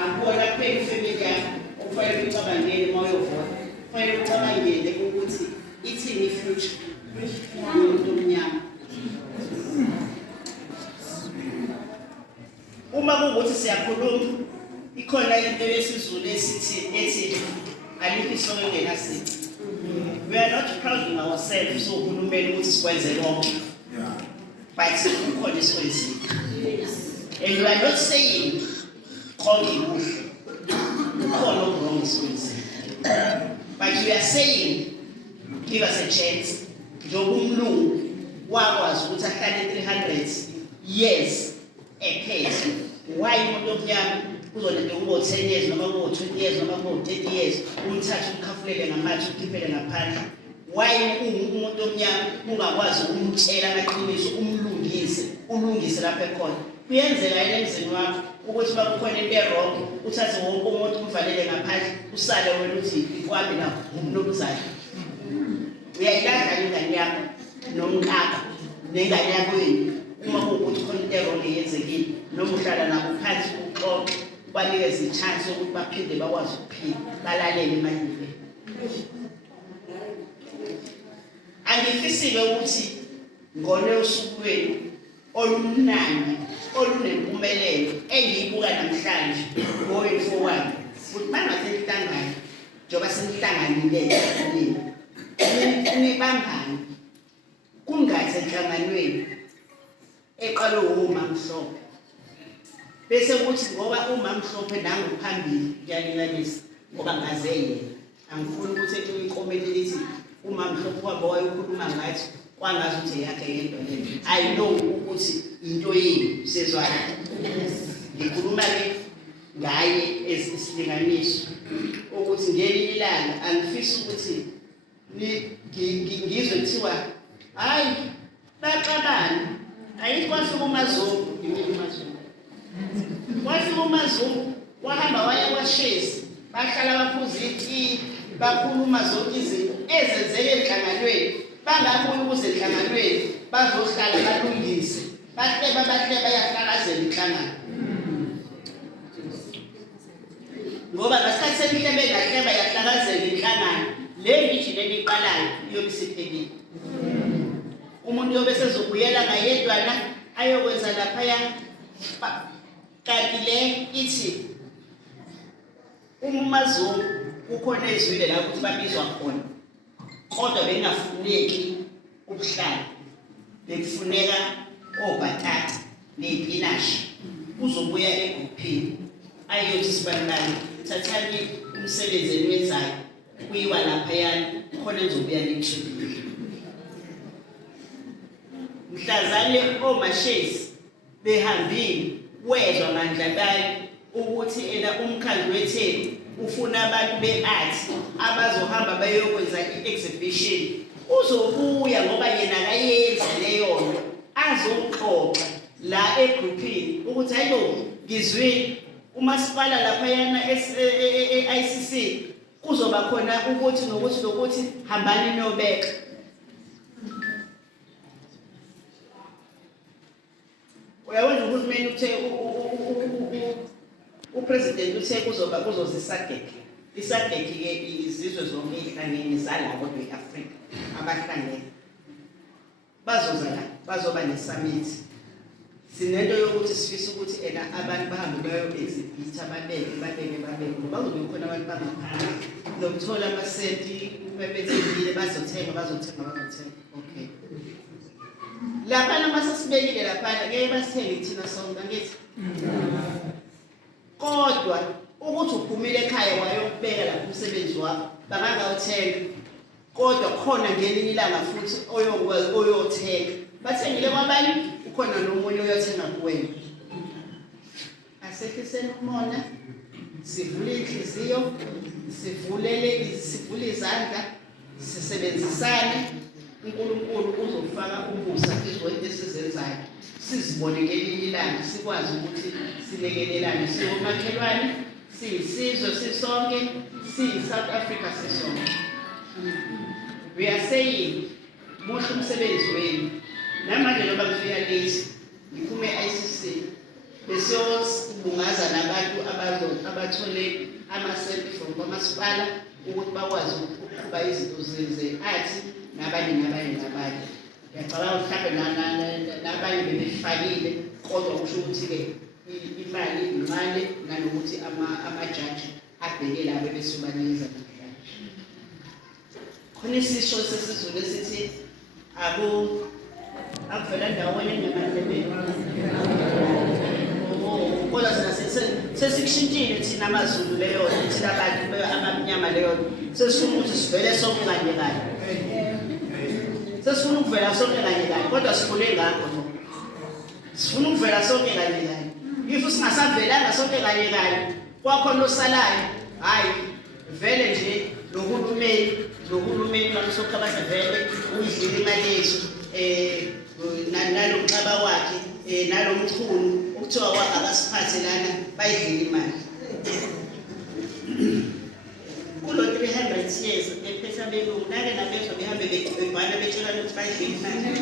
akubona kuphela ifamily yakho, okufanele ucabangele uma uyovota. Kufanele ucabangele ukuthi ithini ifuture yomuntu omnyama. Uma kuwukuthi siyakhuluma ikhona into yesizulu ethi alikho isonto engenasici. We are not proud of ourselves so uhulumeni ukuthi sikwenze konke. But kukhona esikwenzile. And we are not saying konke kuhle. Kukhona okwrong esikwenzile. But we are saying give us a chance. Njengoba umlungu wakwazi ukuthi ahlale 300 years ephethe. Why umuntu omnyama uzolinde kubo 10 years noma kubo 20 years noma kubo 30 years umthathe umkhafulele ngamathi ukhiphele ngaphandle? Why umuntu omnyama ungakwazi ukumtshela amaqiniso umlungise ulungise lapha ekhona? Kuyenzeka yini emzini wakho ukuthi bakukhona into errong uthathe wonke umuntu umvalele ngaphandle usale wena uthi ikwami la umnumzana? Uyayilahla ingane yakho nomkakho nengane yakho yini uma kuwukuthi khona into errong eyenzekile noma uhlala nabo phansi uxoxe banikeze ichance yokuthi baphinde bakwazi ukuphila balalele emadlelweni. Angifisile ukuthi ngone usuku lwenu olumnandi olunempumelelo engiyibuka namhlanje going forward ukuthi bangasenhlangano njengoba senihlanganile nibambani kungathi enhlanganweni eqale uma mhlophe bese kuthi ngoba uma mhlophe nangu phambili kuyalinganisa ngoba ngazeye angifuni ukuthi eyikomeli lithi uma mhlophe kwabo wayokhuluma ngathi kwangazi ukuthi yakhe yedwa le. I know ukuthi into yini sezwana ngikhuluma ke ngaye esilinganiso ukuthi ngelinye ilanga angifisi ukuthi ngizwe kuthiwa hayi baxabana ayikwafika uMazungu imazungu wafika uMazungu wahamba waya kwaShezi bahlala baphuza iti bakhuluma zonke izinto ezenzeke enhlanganweni bangabuyi ukuze enhlanganweni bazohlala balungise bahleba yahlakazela inhlangano ngoba ngasikhathi senihlebe ngahleba yahlakazela inhlangano le ngithi leli iqalayo yobisiphelile umuntu yobe sezobuyela ngayedwana ayokwenza lapha kanti le ithi uMazungu kukhona ezwile la ukuthi babizwa khona kodwa bengafuneki ubuhlalo bekufuneka obhatata nezipinashi uzobuya egruphini ayothi sibalulani thathani umsebenzi enwenzayo kuyiwa lapha yani khona ezobuya netribute mhlazane oMashezi behambile wezwa mandla bayo ukuthi ena umkhandlu wetheni ufuna abantu beart abazohamba bayokwenza i-exhibition uzobuya ngoba yena akayenzi leyo nto azoxoxa la egroupini ukuthi hayibo ngizwe umasipala lapha yana e-ICC kuzoba khona ukuthi nokuthi hambani nobeka uyabona uhulumeni uthe upresident uthe kuzozisageke isabheki-ke izizwe zonke ey'hlangene zala kodwa i-Afrika abahlangene bazoza la bazoba ne-summit. Sinento yokuthi sifisa ukuthi abantu bahambe bayo-exhibitha babeke ngoba kuzobe khona abantu bangaphandle nokuthola amasenti bebethengile bazothenga. Okay. Laphana masasibekile laphana ngeke basithenge thina sonke angithi. Kodwa ukuthi uphumile ekhaya wayokubeka lapho umsebenzi wakho bangangawuthenga. Kodwa khona ngelinye ilanga futhi oyothenga. Bathengile kwabanye ukhona nomunye oyothenga kuwena. Asehliseni umona, sivule inhliziyo, sivule izandla, sisebenzisane. uNkulunkulu uzofaka umusa kwizonke esizenzayo. Sizibone ngelinye ilanga sikwazi ukuthi silekelelane singomakhelwane, siyisizwe sisonke, siyi-South Africa sisonke. We are saying, muhle umsebenzi wenu. Namanje noma ngifika late, ngiphume e-ICC, besiyobungaza nabantu abathole amasenti from kwamasipala ukuthi bakwazi ukuqhuba izinto ze-art nabanye. Ngiyacabanga mhlawumbe nabanye bebefakile, kodwa kusho ukuthi-ke imali incane nanokuthi amajaji abheke labo besobanikeza namhlanje. Khona isisho sesizulu esithi akuvela ndawonye ngamadlebeni. Kodwa sesikushintshile thina amaZulu leyo, thina abantu abamnyama leyo, sesifuna ukuthi sivele sonke kanye kanye. Sesifuna ukuvela sonke kanye kanye, kodwa sikhule ngakho no. Sifuna ukuvela sonke kanye kanye. If singasavelanga sonke kanye kanye, kwakhona osalayo, hayi vele nje nohulumeni wamsokhabasa vele uyidlile imali yethu nalomxaba wakhe nalomchunu ukuthiwa akasiphathe lana bayidlile imali. Kulo 300 years ephetha belungu nake nabezwa behambe bebhana betshela ukuthi bayidlile imali.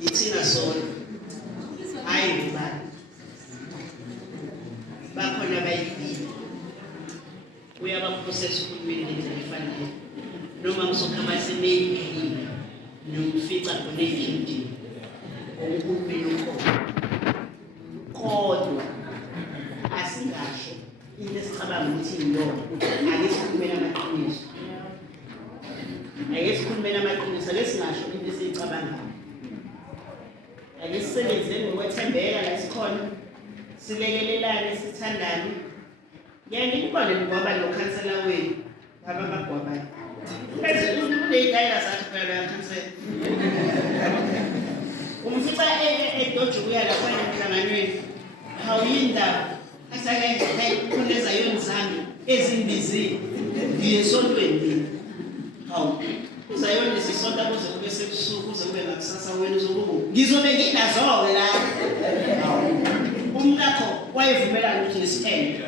Yithina sona hayi ngibani bakhona bayidlile. Uyabaprocess uhulumeni ngendlela efanele noma msokhabase meyidlile nomfica khona ey'khindini uhulumeni ukhona. Kodwa asingasho into esicabanga ukuthi yiyona. Ake sikhulumeni amaqiniso, ake singasho into esiyicabangayo. Ake sisebenzeni ngokwethembeka la sikhona, silekelelane, sithandane. Ngiyangibone ngoba lo khansela wenu ababagwabayo. Kuney'tayela zakhe phela lo khansela. Umfica eDojo uya lapha emhlanganweni, hawuyindaba. Asake kuleza yoni zami ezimbizile ngiye esontweni. Hawu uzayona sisonta kuze kube sebusuku kuze kube ngakusasa wena uzokubo. Ngizobe nginazo la. Hawu umnakho wayevumelana ukuthi nisithenge.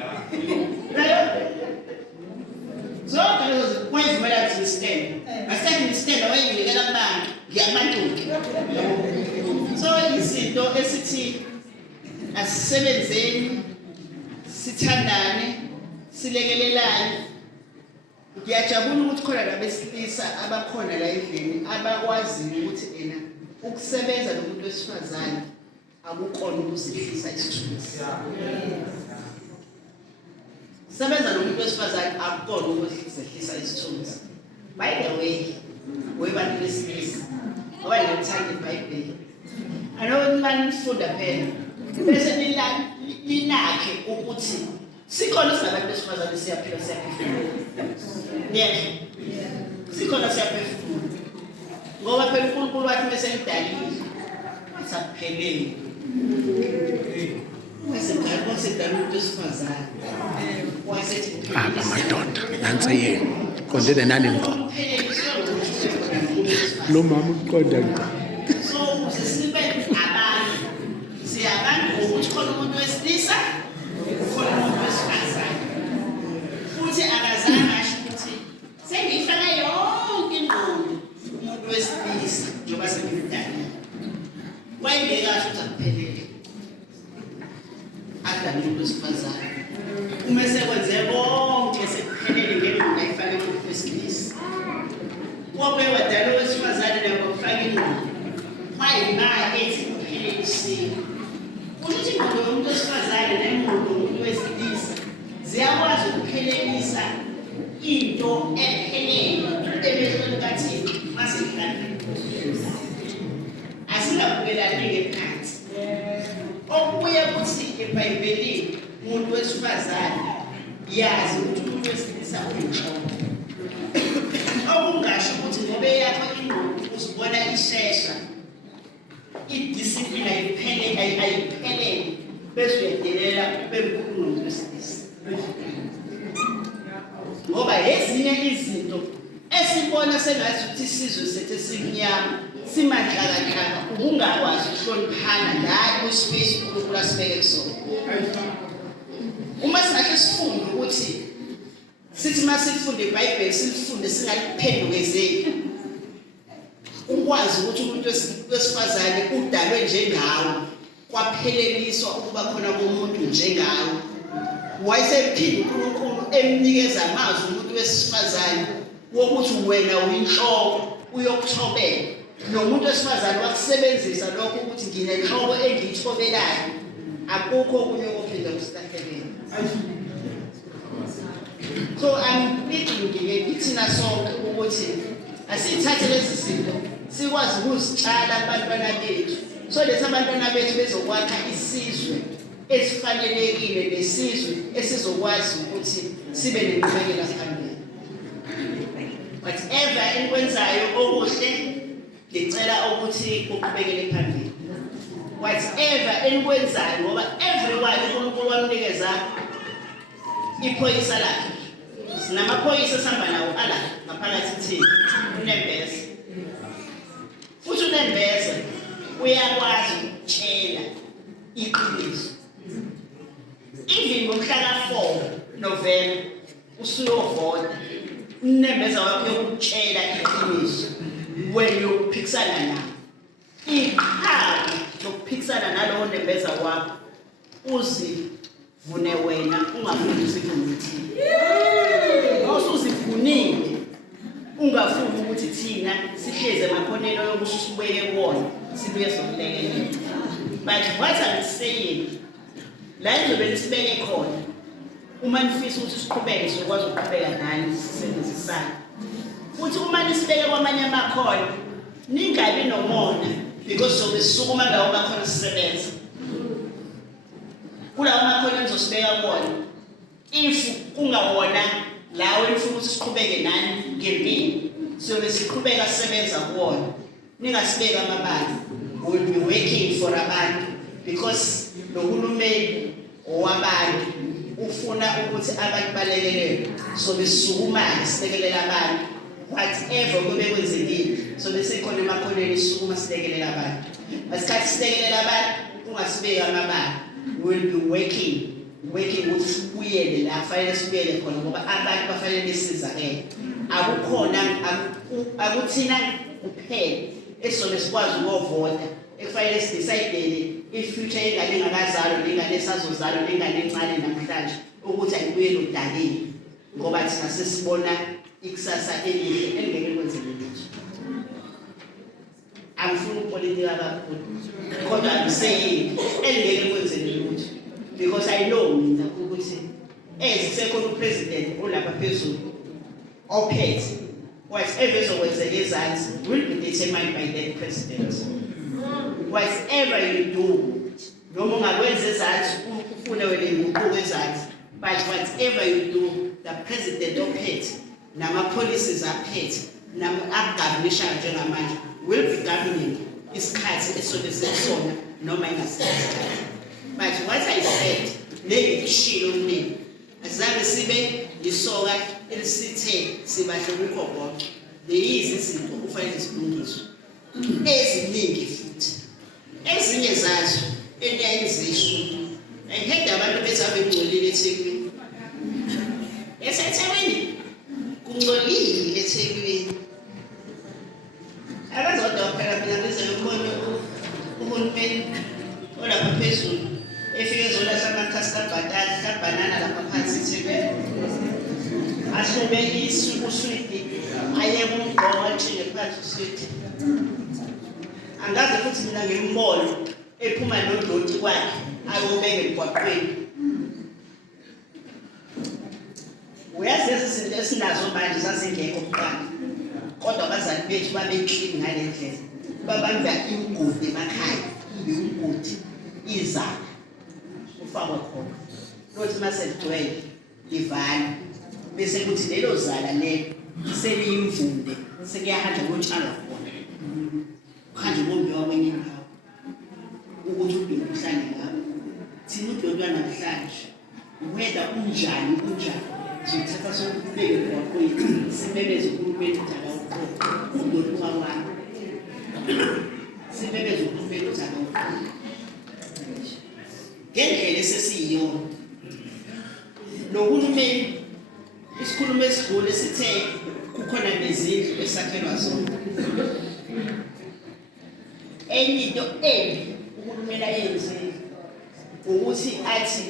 Zonke lezo wayevumelana ukuthi nisithenge. Asithathe nisithenge wayeyinikela kubantu ngiyabantu. So izinto esithi asisebenzeni, sithandane, silekelelane. Ngiyajabula ukuthi khona labesilisa abakhona la endlini abakwaziyo ukuthi ukusebenza nomuntu wesifazane akukona ukuzehlisa isithunzi. Sebenza nomuntu wesifazane akukona ukuzehlisa isithunzi. By the way, webantu besilisa ngoba ngiyalithanda iBhayibheli. Anokuthi manifunda phela bese linakhe ukuthi sikhona singabantu besifazane siyaphila siyaphefumula. Ngiyezwa. Sikhona siyaphefumula. Ngoba phela uNkulunkulu wathi mesengidalile wasaphelele. Wasedala umuntu wesifazane. Wasethi Apha madoda nansi yena qondene nani ngqo. Lo mama uqonda ngqo. So sisibe abantu siyabantu ukuthi khona umuntu wesilisa khona umuntu wesifazane. Futhi akazange asho ukuthi sengifaka yonke ingqondo umuntu wesilisa njengoba sengimdala. Wayengeke asho ukuthi akuphelele. Adala umuntu wesifazane. Uma sekwenze konke sekuphelele ngeke ngayifake umuntu wesilisa. Wabe wadala owesifazane nabo kufaka ingqondo. Wayibanga ethi kuphelelisiwe. Ukuthi ingqondo yomuntu wesifazane nengqondo yomuntu wesilisa ziyakwazi ukuphelelisa into ephelele emehlweni kaThixo masekuhlangene. Asingabukelani phansi. Okubuye kuthi eBhayibhelini umuntu wesifazane yazi ukuthi umuntu wesilisa uyinhloko. Okungasho ukuthi ngoba yakho ingqondo uzibona ishesha. Idiscipline ayiphelele bese uyadelela bemkhulu umuntu wesilisa. Ngoba ezinye izinto esibona sengathi ukuthi isizwe sethu esimnyama simadlakahlaka ungakwazi ukuhloniphana la kwispace uNkulunkulu asibeke kusona. Uma singahle sifunde ukuthi sithi masifunde iBhayibheli silifunde singaliphendukezeli. Ukwazi ukuthi umuntu wesifazane udalwe njengawe kwapheleliswa ukuba khona komuntu njengawe. Wayesephinde uNkulunkulu emnikeza amazwi umuntu wesifazane wokuthi wena uyinhloko uyokuthobela. Nomuntu wesifazane wakusebenzisa lokho ukuthi nginenhloko engiyithobelayo. Akukho okunye okuphinda kusitahlekele. So I'm thinking ngithina sonke ukuthi asithathe lezi zinto sikwazi ukuzitshala abantwana bethu. So lethi abantwana bethu bezokwakha isizwe esifanelekile lesizwe esizokwazi ukuthi sibe nenqubekela phambili. Whatever enkwenzayo okuhle ngicela ukuthi uqhubekele phambili. Whatever enkwenzayo ngoba everyone uNkulunkulu wamnikeza iphoyisa lakhe. Sinamaphoyisa esihamba nawo ala ngaphakathi thina uNembeza. Futhi uNembeza uyakwazi ukutshela iqiniso. Even ngomhla ka-4 November usuyovota uNembeza wakhe ukutshela iqiniso wena uyokuphikisana naye. Iqhawe lokuphikisana nalowo Nembeza wakho uzivune wena ungafuni usivune thina. Awusuzivunile ungafuni ukuthi thina sihleze emakhoneni yokusibeke kuwona sibuye sokulekelela. But what I'm saying la ngizobe nisibeke khona uma nifisa ukuthi siqhubeke sokwazi ukuqhubeka nani sisebenzisana. Futhi uma nisibeke kwamanye amakhono ningabi nomona because sobe sisukuma ngawo amakhono sisebenza. Kulawo makhono nizosibeka kuwona if kungawona lawo enifuna ukuthi siqhubeke nani ngempilo siyobe siqhubeka sisebenza kuwona. Ningasibeka amabala. We will be working for abantu because nohulumeni owabantu ufuna ukuthi abantu balekelele so besukuma silekelela abantu whatever kube kwenzekile so bese khona emakhoneni sukuma silekelela abantu. Basikhathi silekelela abantu ungasibeka amabala. We will be working ukuthi sibuyele la kufanele sibuyele khona ngoba abantu bafanele besizakele. Akukhona akuthina kuphela esizobe sikwazi ukuvota ekufanele sidecide ifuture yengane engakazalwa nengane esazozalwa nengane encane namhlanje ukuthi ayibuyele udaleni ngoba thina sesibona ikusasa elihle engeke kwenzeke lutho. Angifuni ukupolitika kakhulu kodwa I'm saying engeke kwenzeke lutho because I know mina ukuthi ezisekhona upresident olapha phezulu ophethe whatever ezokwenzeka ezansi will be determined by that president. Whatever you do noma ungakwenza ezansi ufune wena inguquko ezansi but whatever you do the president ophethe nama-policies aphethe nama-governishayo njengamanje will be governing isikhathi esobe sekusona noma ingasikhathi. But what I said nengikushilo mnini azange sibe yisoka elisithe sibahle kukho konke. Leyizi izinto kufanele zilungiswe eziningi futhi ezinye zazo endiyayizisho ayihede abantu bethi abengcolile eThekwini. eThekwini kungcolile eThekwini. Abazodwa phela mina bese ukhona uhulumeni olapha phezulu efike ezolahla amakhasi kaBhatala Asube uswidi ayekungqotshe ngaphansi uswidi. Angaze futhi mina ngimbone ephuma nodoti kwakhe ayobeke emgwaqweni. Uyazi izinto esinazo manje sasingekho kuqala. Kodwa abazali bethu babeklini ngale ndlela. Babamba imgodi emakhaya, imgodi izaba. Ufakwa khona. Lothi mase ligcwele livana. Bese kuthi lelo zala lelo seliyimvunde sekuyahanja kotshalwa khona. Khanje bombiwa kwenye indawo. Ukuthi ubheke umhlanje ngabo. Thina udodwa namhlanje. Whether unjani. Sithatha sokubeka kwakho sibebeze ukhulumeni njalo udodwa wakho. Sibebeze ukhulumeni njalo. Ngendlela esesiyiyona. Nohulumeni isikhulumo esidlule sithe kukhona nezindlu esakhelwa zona. Enye into uhulumeni ayenzile ukuthi athi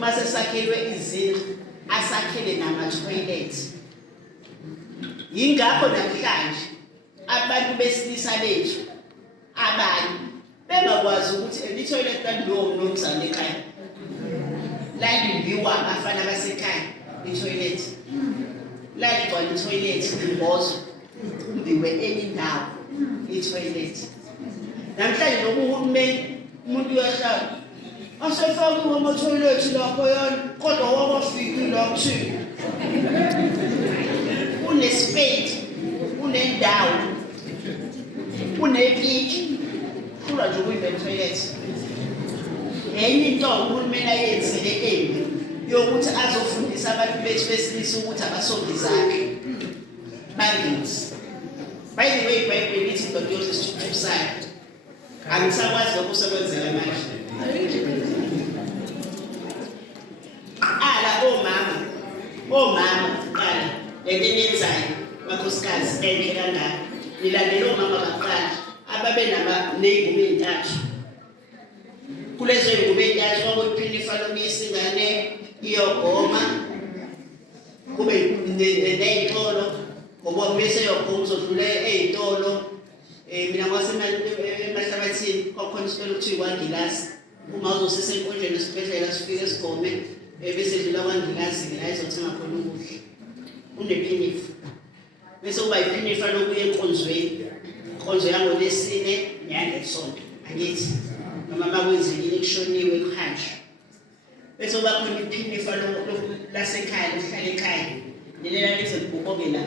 mase sakhelwe izindlu asakhele nama-toilet. Yingakho namhlanje abantu besilisa bethu abanye bengakwazi ukuthi i-toilet lalowo mnumzane ekhaya lalimbiwa abafana basekhaya i-toilet laligcwala i-toilet imbozo kumbiwe enye indawo i-toilet. Namhlanje loku uhulumeni umuntu uyahlala asefakiwe ama-toilet lapho yona kodwa wakafiki lapho unespade unendawo unepiki kula nje ukuyibeka i-toilet. Enye into uhulumeni ayenzile yokuthi azofundisa abantu bethu besilisa ukuthi abasondizakhe bangithi. By the way, iBhayibheli lithi indoda yosisithusayo. Angisakwazi lokho sekwenzeka manje. Omama kuqala lento enyenzayo makhosikazi enhle kangaka. Nilandela omama baqala ababe ney'ngubo ey'ntathu. Kulezo y'ngubo ey'ntathu kwakuyiphinde ifalomisa ingane iyogoma kube ney'tolo ngoba bese yogoma uzodlule ey'tolo. Mina emahlabathini kwakhona isitolo kuthiwa ikwangilasi. Uma uzosesenkonjeni esibhedlela sifike sigome bese dlula kwangilasi la izothenga khona ukudla. Unephinifu. Bese kuba iphinifu lokuya enkonzweni. Inkonzo yangoLesine neyangeSonto. Angithi noma makwenzekile kushoniwe kuhanjwe. Bese kuba khona iphinifu lasekhaya lihlala ekhaya. Nelela lithi libhukoke la.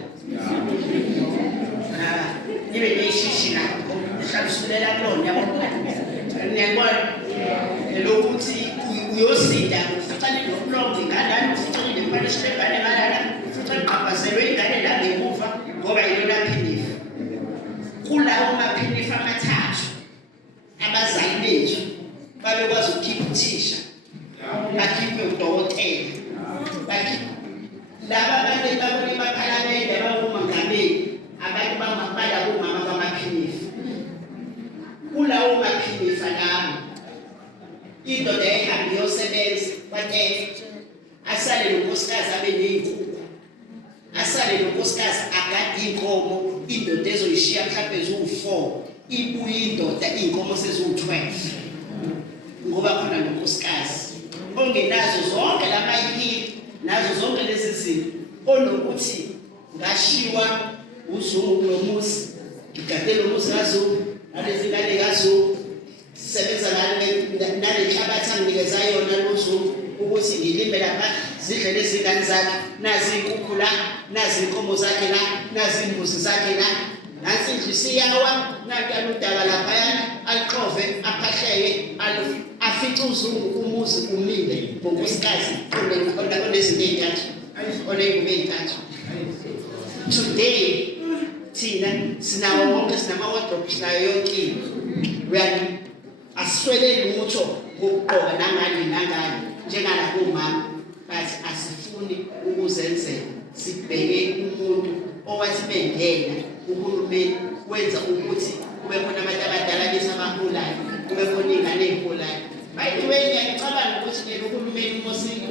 Nibe neshishi lapho. Nihlanisulela kulona yabona. Ngiyabona lokuthi uyosinda uficane nokulonga ingane uficane nempanishwe ingane ngalana uficane qabhazelwe ingane la ngemuva ngoba yilona phinifu. Kulawo maphinifu amathathu abazali bethu babekwazi ukukhipha uthisha bakhiphe udokotela bakhiphe laba abantu babone baphalamende abangomongameli abantu bangabala bomama bamaphinifu. Kulawo maphinifu lawo indoda ehambe yosebenza kwaNtefe asale nonkosikazi abe ney'nkukhu asale nonkosikazi agade iy'nkomo indoda ezoyishiya mhlawumbe eziwu-4 ibuye indoda iy'nkomo seziwu-12 ngoba khona nonkosikazi ongenazo zonke la mayihili nazo zonke lezi zinto onokuthi ngashiwa uZungu kulo muzi ngigade lo muzi kaZungu nalezi ngane kaZungu sisebenza nale nhlabathi anginikeza yona loZungu ukuthi ngilime lapha zidle lezi ngane zakhe nazi inkukhu la nazi inkomo zakhe la nazi imbuzi zakhe la nansi indlu isiyawa nakala udaka laphayana alixove aphahleke afice uZungu umuzi umile ngonkosikazi onezinto ey'ntathu oney'ngubo ey'ntathu. Today thina sinawo wonke sinama-wardrobe sinayo yonke into. Aswele lutho ngokugqoka nangani njengalabo omama but asifuni ukuzenzela. Sibheke umuntu owathi bengena uhulumeni wenza ukuthi kube khona abantu abadala bese abaholayo kube khona iy'ngane ey'holayo. By the way, ngiyacabanga ukuthi uhulumeni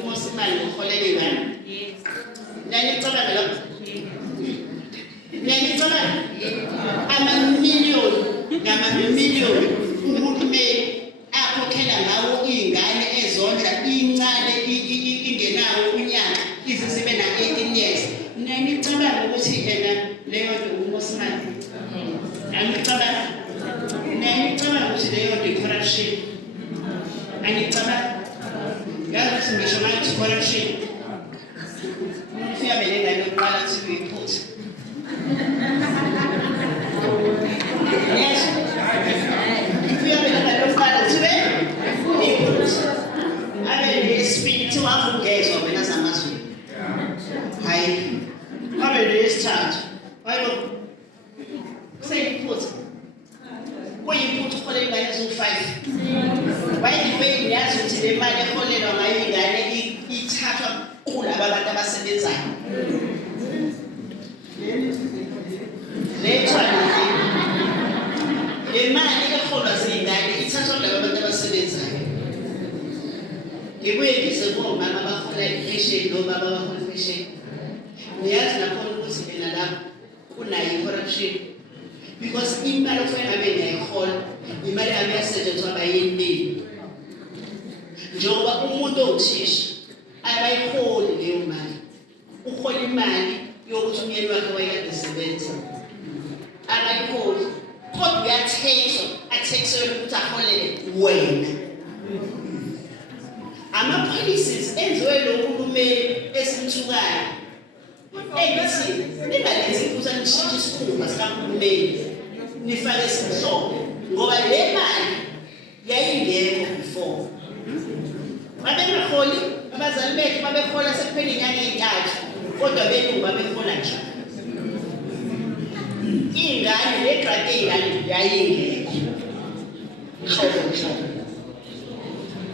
umosimali ngokuholela iy'ngane. Ngiyacabanga angamamiliyoni uhulumeni akhokhela ngawo iy'ngane ezondla incane ingenawo unyaka ize zibe na-18 years. Nanicabanga ukuthi yena leyo nto umosimane? Anicabanga? Nanicabanga ukuthi leyo nto i-corruption? Anicabanga? Yazi ukuthi ngisho manje i-corruption ufika vele ngane yokuqala kuthi uyiphutha. Yes. Ufika vele ngane yokuqala kuthi uyiphutha. Abe nesipilithi wavungezwa wena zamazulu. Hayi. Abe nesithathu. Hayi kuseyiphutha. Kuyiphutha ukhole ingane eziwu-5. Wayibe yazi ukuthi le mali eholelwa ngayo ingane ithathwa kulaba abantu abasebenzayo. Lethwa le mali eholwa zingane ithathwa kulaba abantu abasebenzayo. Ngibuye ngize komama abahola i-pension nobaba abahola i-pension. Niyazi nakhona ukuthi mina lapho kunayo i-corruption. Because imali okufanele ngabe ngiyayihola imali yami yasetshenziswa abayinini. Njengoba umuntu owuthisha abayiholi leyo mali. Uhola imali yokuthi umyeni wakhe wayekade esebenza. Abayiholi. Kodwa uyathexwa, athexelwe ukuthi aholele wena. Ama-policies enziwe lo hulumeni esimthukayo. Engithi ningalenzi iphutha nishintshe isikhumba sikahulumeni nifake esimhlophe ngoba le mali yayingekho before. Babengaholi abazali bethu babehola sekuphela inyanga ey'ntathu kodwa belungu babehola nje. Iy'ngane negradi ey'ngane yayingekho. Hlobo.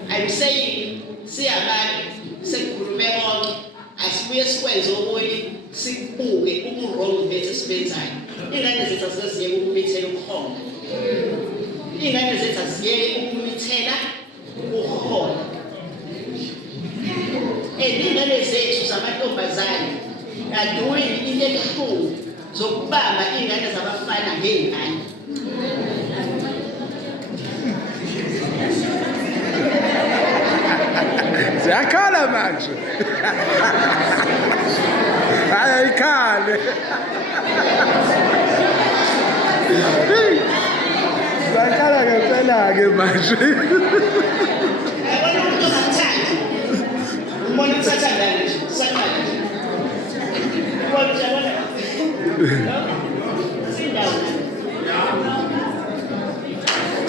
I'm saying siyabantu sekukhulume konke asibuye sikwenze okunye sibuke uburongo bethu esibenzayo. Iy'ngane zethu aziziyeke ukumithela ukuhola. Iy'ngane zethu aziyeke ukumithela ukuhola. Iy'ngane zethu zamantombazane adoing into ebuhlungu zokubamba iy'ngane zabafana ngey'ngane. Ziyakhala manje. Hayi ayikhale. Ziyakhala ngempela-ke manje. Yabona umuntu ongathandi. Umbona uthatha ndani nje, usaqala. Uyabona? Sindawo.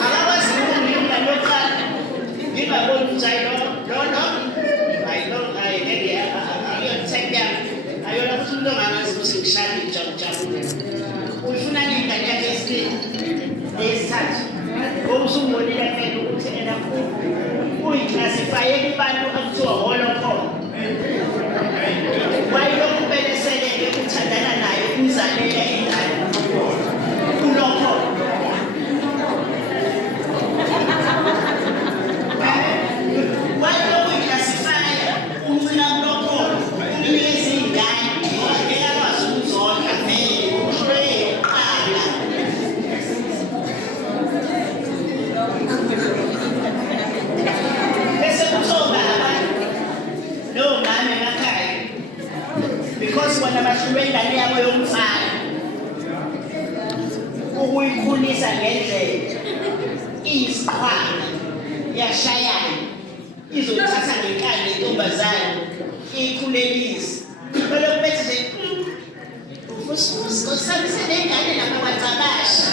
Akakwazi ukunginika lokuqala. Ngingaboni ukuthi hayi no. Ayona ukuthi umuntu ongangazi ukuthi ngishaya ngijabule. Uyifuna ingane yakhe esithathu. Ngoba usungibonile phela ukuthi ena uyiklasifaye kubantu akuthiwa holokhona. Wayilokhu ubeleselele uthandana naye umzalela ingane. Kulokho. Wayilokhu uyiklasifaye umncina kulokho. Unikeza iy'ngane. Ngeke akwazi ukuzondla vele. Uhlwele uqala. Bese kuzoba no mama emakhaya because bona bahlube ingane yabo yomfana ukuyikhulisa ngendlela isiqhwana yashayana izothatha ngenkani lentombazane iyikhulelise belokhu bethi nje usamisele ingane lapha kwacabasha.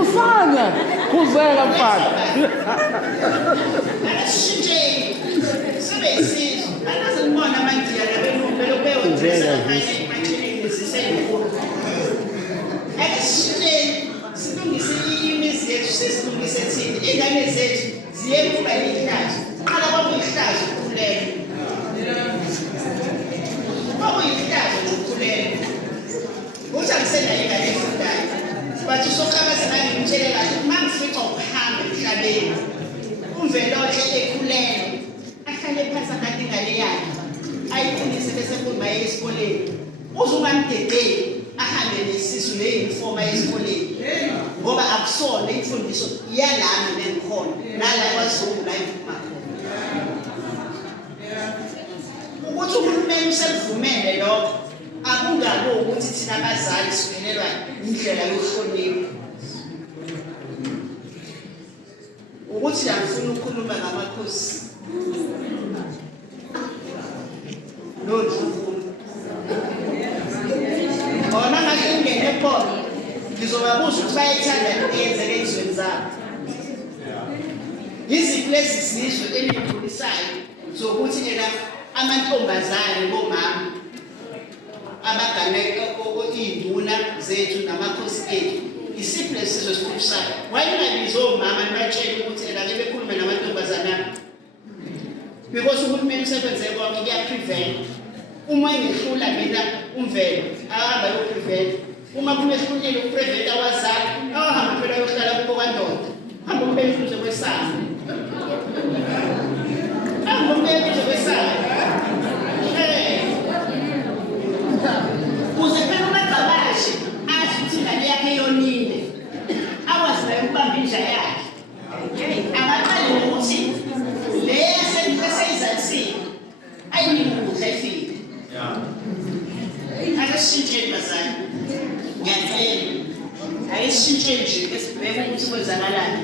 Usana, kuzela mfana. Asishintsheni. isizwe anaze ngibona amandiya nabelumelo beyodresa kanye emaklinikini zisenkulu ake silungise imizi yethu sisilungise thina iy'ngane zethu ziye kuba yihlazo qala kwakuyihlazo ukukhulelwa kwakuyihlazo ukukhulelwa ukuthi angisenayo ingane efundayo but usoqabaza nangimtshele kahle uma ngifica ukuhamba emhlabeni umvelohle ekhulelwe ahlale phansi akade ingane yakhe ayikhulise bese kuba esikoleni uze ungamdedeli ahambe nesisu neyunifomu esikoleni ngoba akusona imfundiso yalami nengikhona nala kwaZulu la iphuma khona ukuthi uhulumeni usevumele lokho akungabo ukuthi thina abazali sivelelwa indlela yokuhlonipha ukuthi la ngifuna ukukhuluma ngamakhosi noNdlunkulu bona ngathi ungene ekhona ngizobabuza ukuthi bayithanda eyenzeke ezweni zabo yiziphi lezi zizwe elidlulisayo zokuthi yena amantombazane bomama abagane iy'nduna zethu namakhosi ethu isiphi lesizwe esikhulusayo wayengabizwa omama nibatshele ukuthi ake bekhulume namantombazane abo because uhulumeni usebenze konke kuyaprevent uma engehlula mina umvelo ahamba yoprevent uma kumehlulile ukuprevent awazali ahamba phela yohlala kubo kwandoda hamba umbekuze kwesana hamba umbekuze kwesana uze phela umagcabashi azi ukuthi ingane yakhe yonile akwazi naye ukubamba indla yakhe akaqali ngokuthi le eseyizalisile ayinike ukudla efile akasishintsheni bazali ngiyacela ayisishintsheni nje esibheke ukuthi kwenzakalani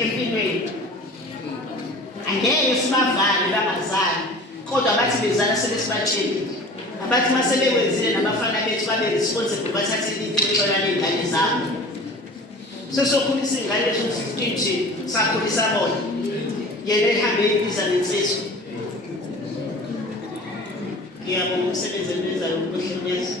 empilweni angeke sibavale bangazali kodwa bathi bezala sebesibatsheli abathi uma sebekwenzile nabafana bethu babe responsible bathathe icala ley'ngane zabo sesokhulisa iy'ngane eziwu-15 nje sakhulisa bona yena ehambe eyibiza nensizwa ngiyabonga umsebenzi enwenzayo ukuhlonyeza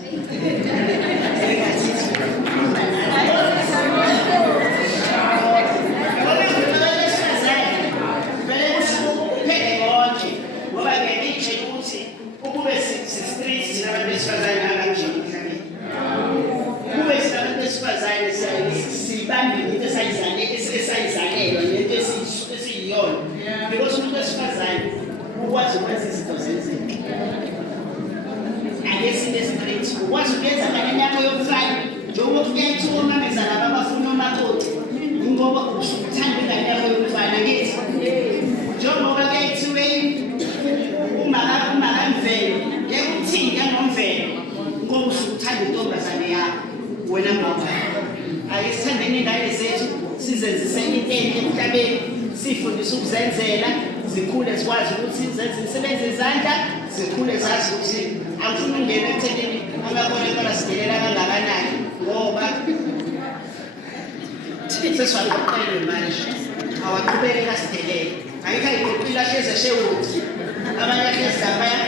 because umuntu wesifazane ukwazi ukwenza izinto zenzeke angesine street ukwazi ukuyenza kanye yakho yomfana njengoba kuyethu omameza laba abafuna omakoti ngoba uthanda ingane yakho yomfana ngithi njengoba kuyethiwe umakamvelo yeke uthinta ngomvelo ngoba usukuthanda intombazane yakho wena ngoba ayisithandeni ingane zethu sizenzise into enhle emhlabeni sifundise ukuzenzela zikhule zikwazi ukuthi zenze imisebenzi yezandla zikhule zazi ukuthi angifuni ungena ekuthekeni amakolekela sidelela kangakanani ngoba sesiwaqoqelwe manje awaqhubekeka sidelela ayikho ayiqoqile ahlezi eshewuthi abanye ahlezi laphaya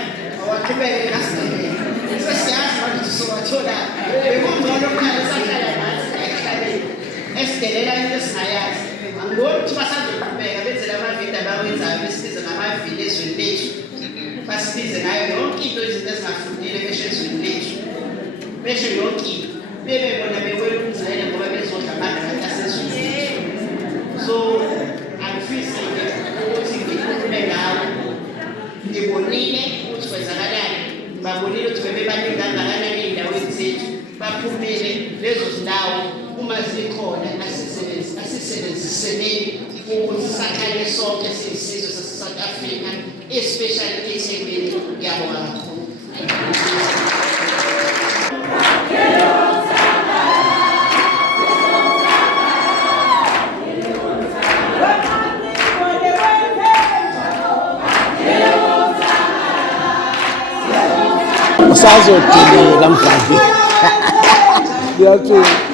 awaqhubekeka sidelela sesiyazi ukuthi sowathola bekungcono kuqala sahlala nathi emhlabeni esidelela into esingayazi angiboni ukuthi basazoqhubeka benzela amavidiyo abawenzayo besibize ngamavili ezweni lethu basibize ngayo yonke into izinto ezingafundile besho ezweni lethu besho yonke into bebe bona bewela umzayela ngoba bezodla amagrant asezweni lethu so angifisi ukuthi ngikhulume ngawo ngibonile ukuthi kwenzakalani babonile ukuthi bebebaningi kangakanani ey'ndaweni zethu baphumile lezo zindawo uma zikhona asisebenziseneni ukuthi sakhale sonke siyisizwe sase-South Africa especially eThekwini. Ngiyabonga kakhulu. Usazodilika mdlali. Ngiyacela.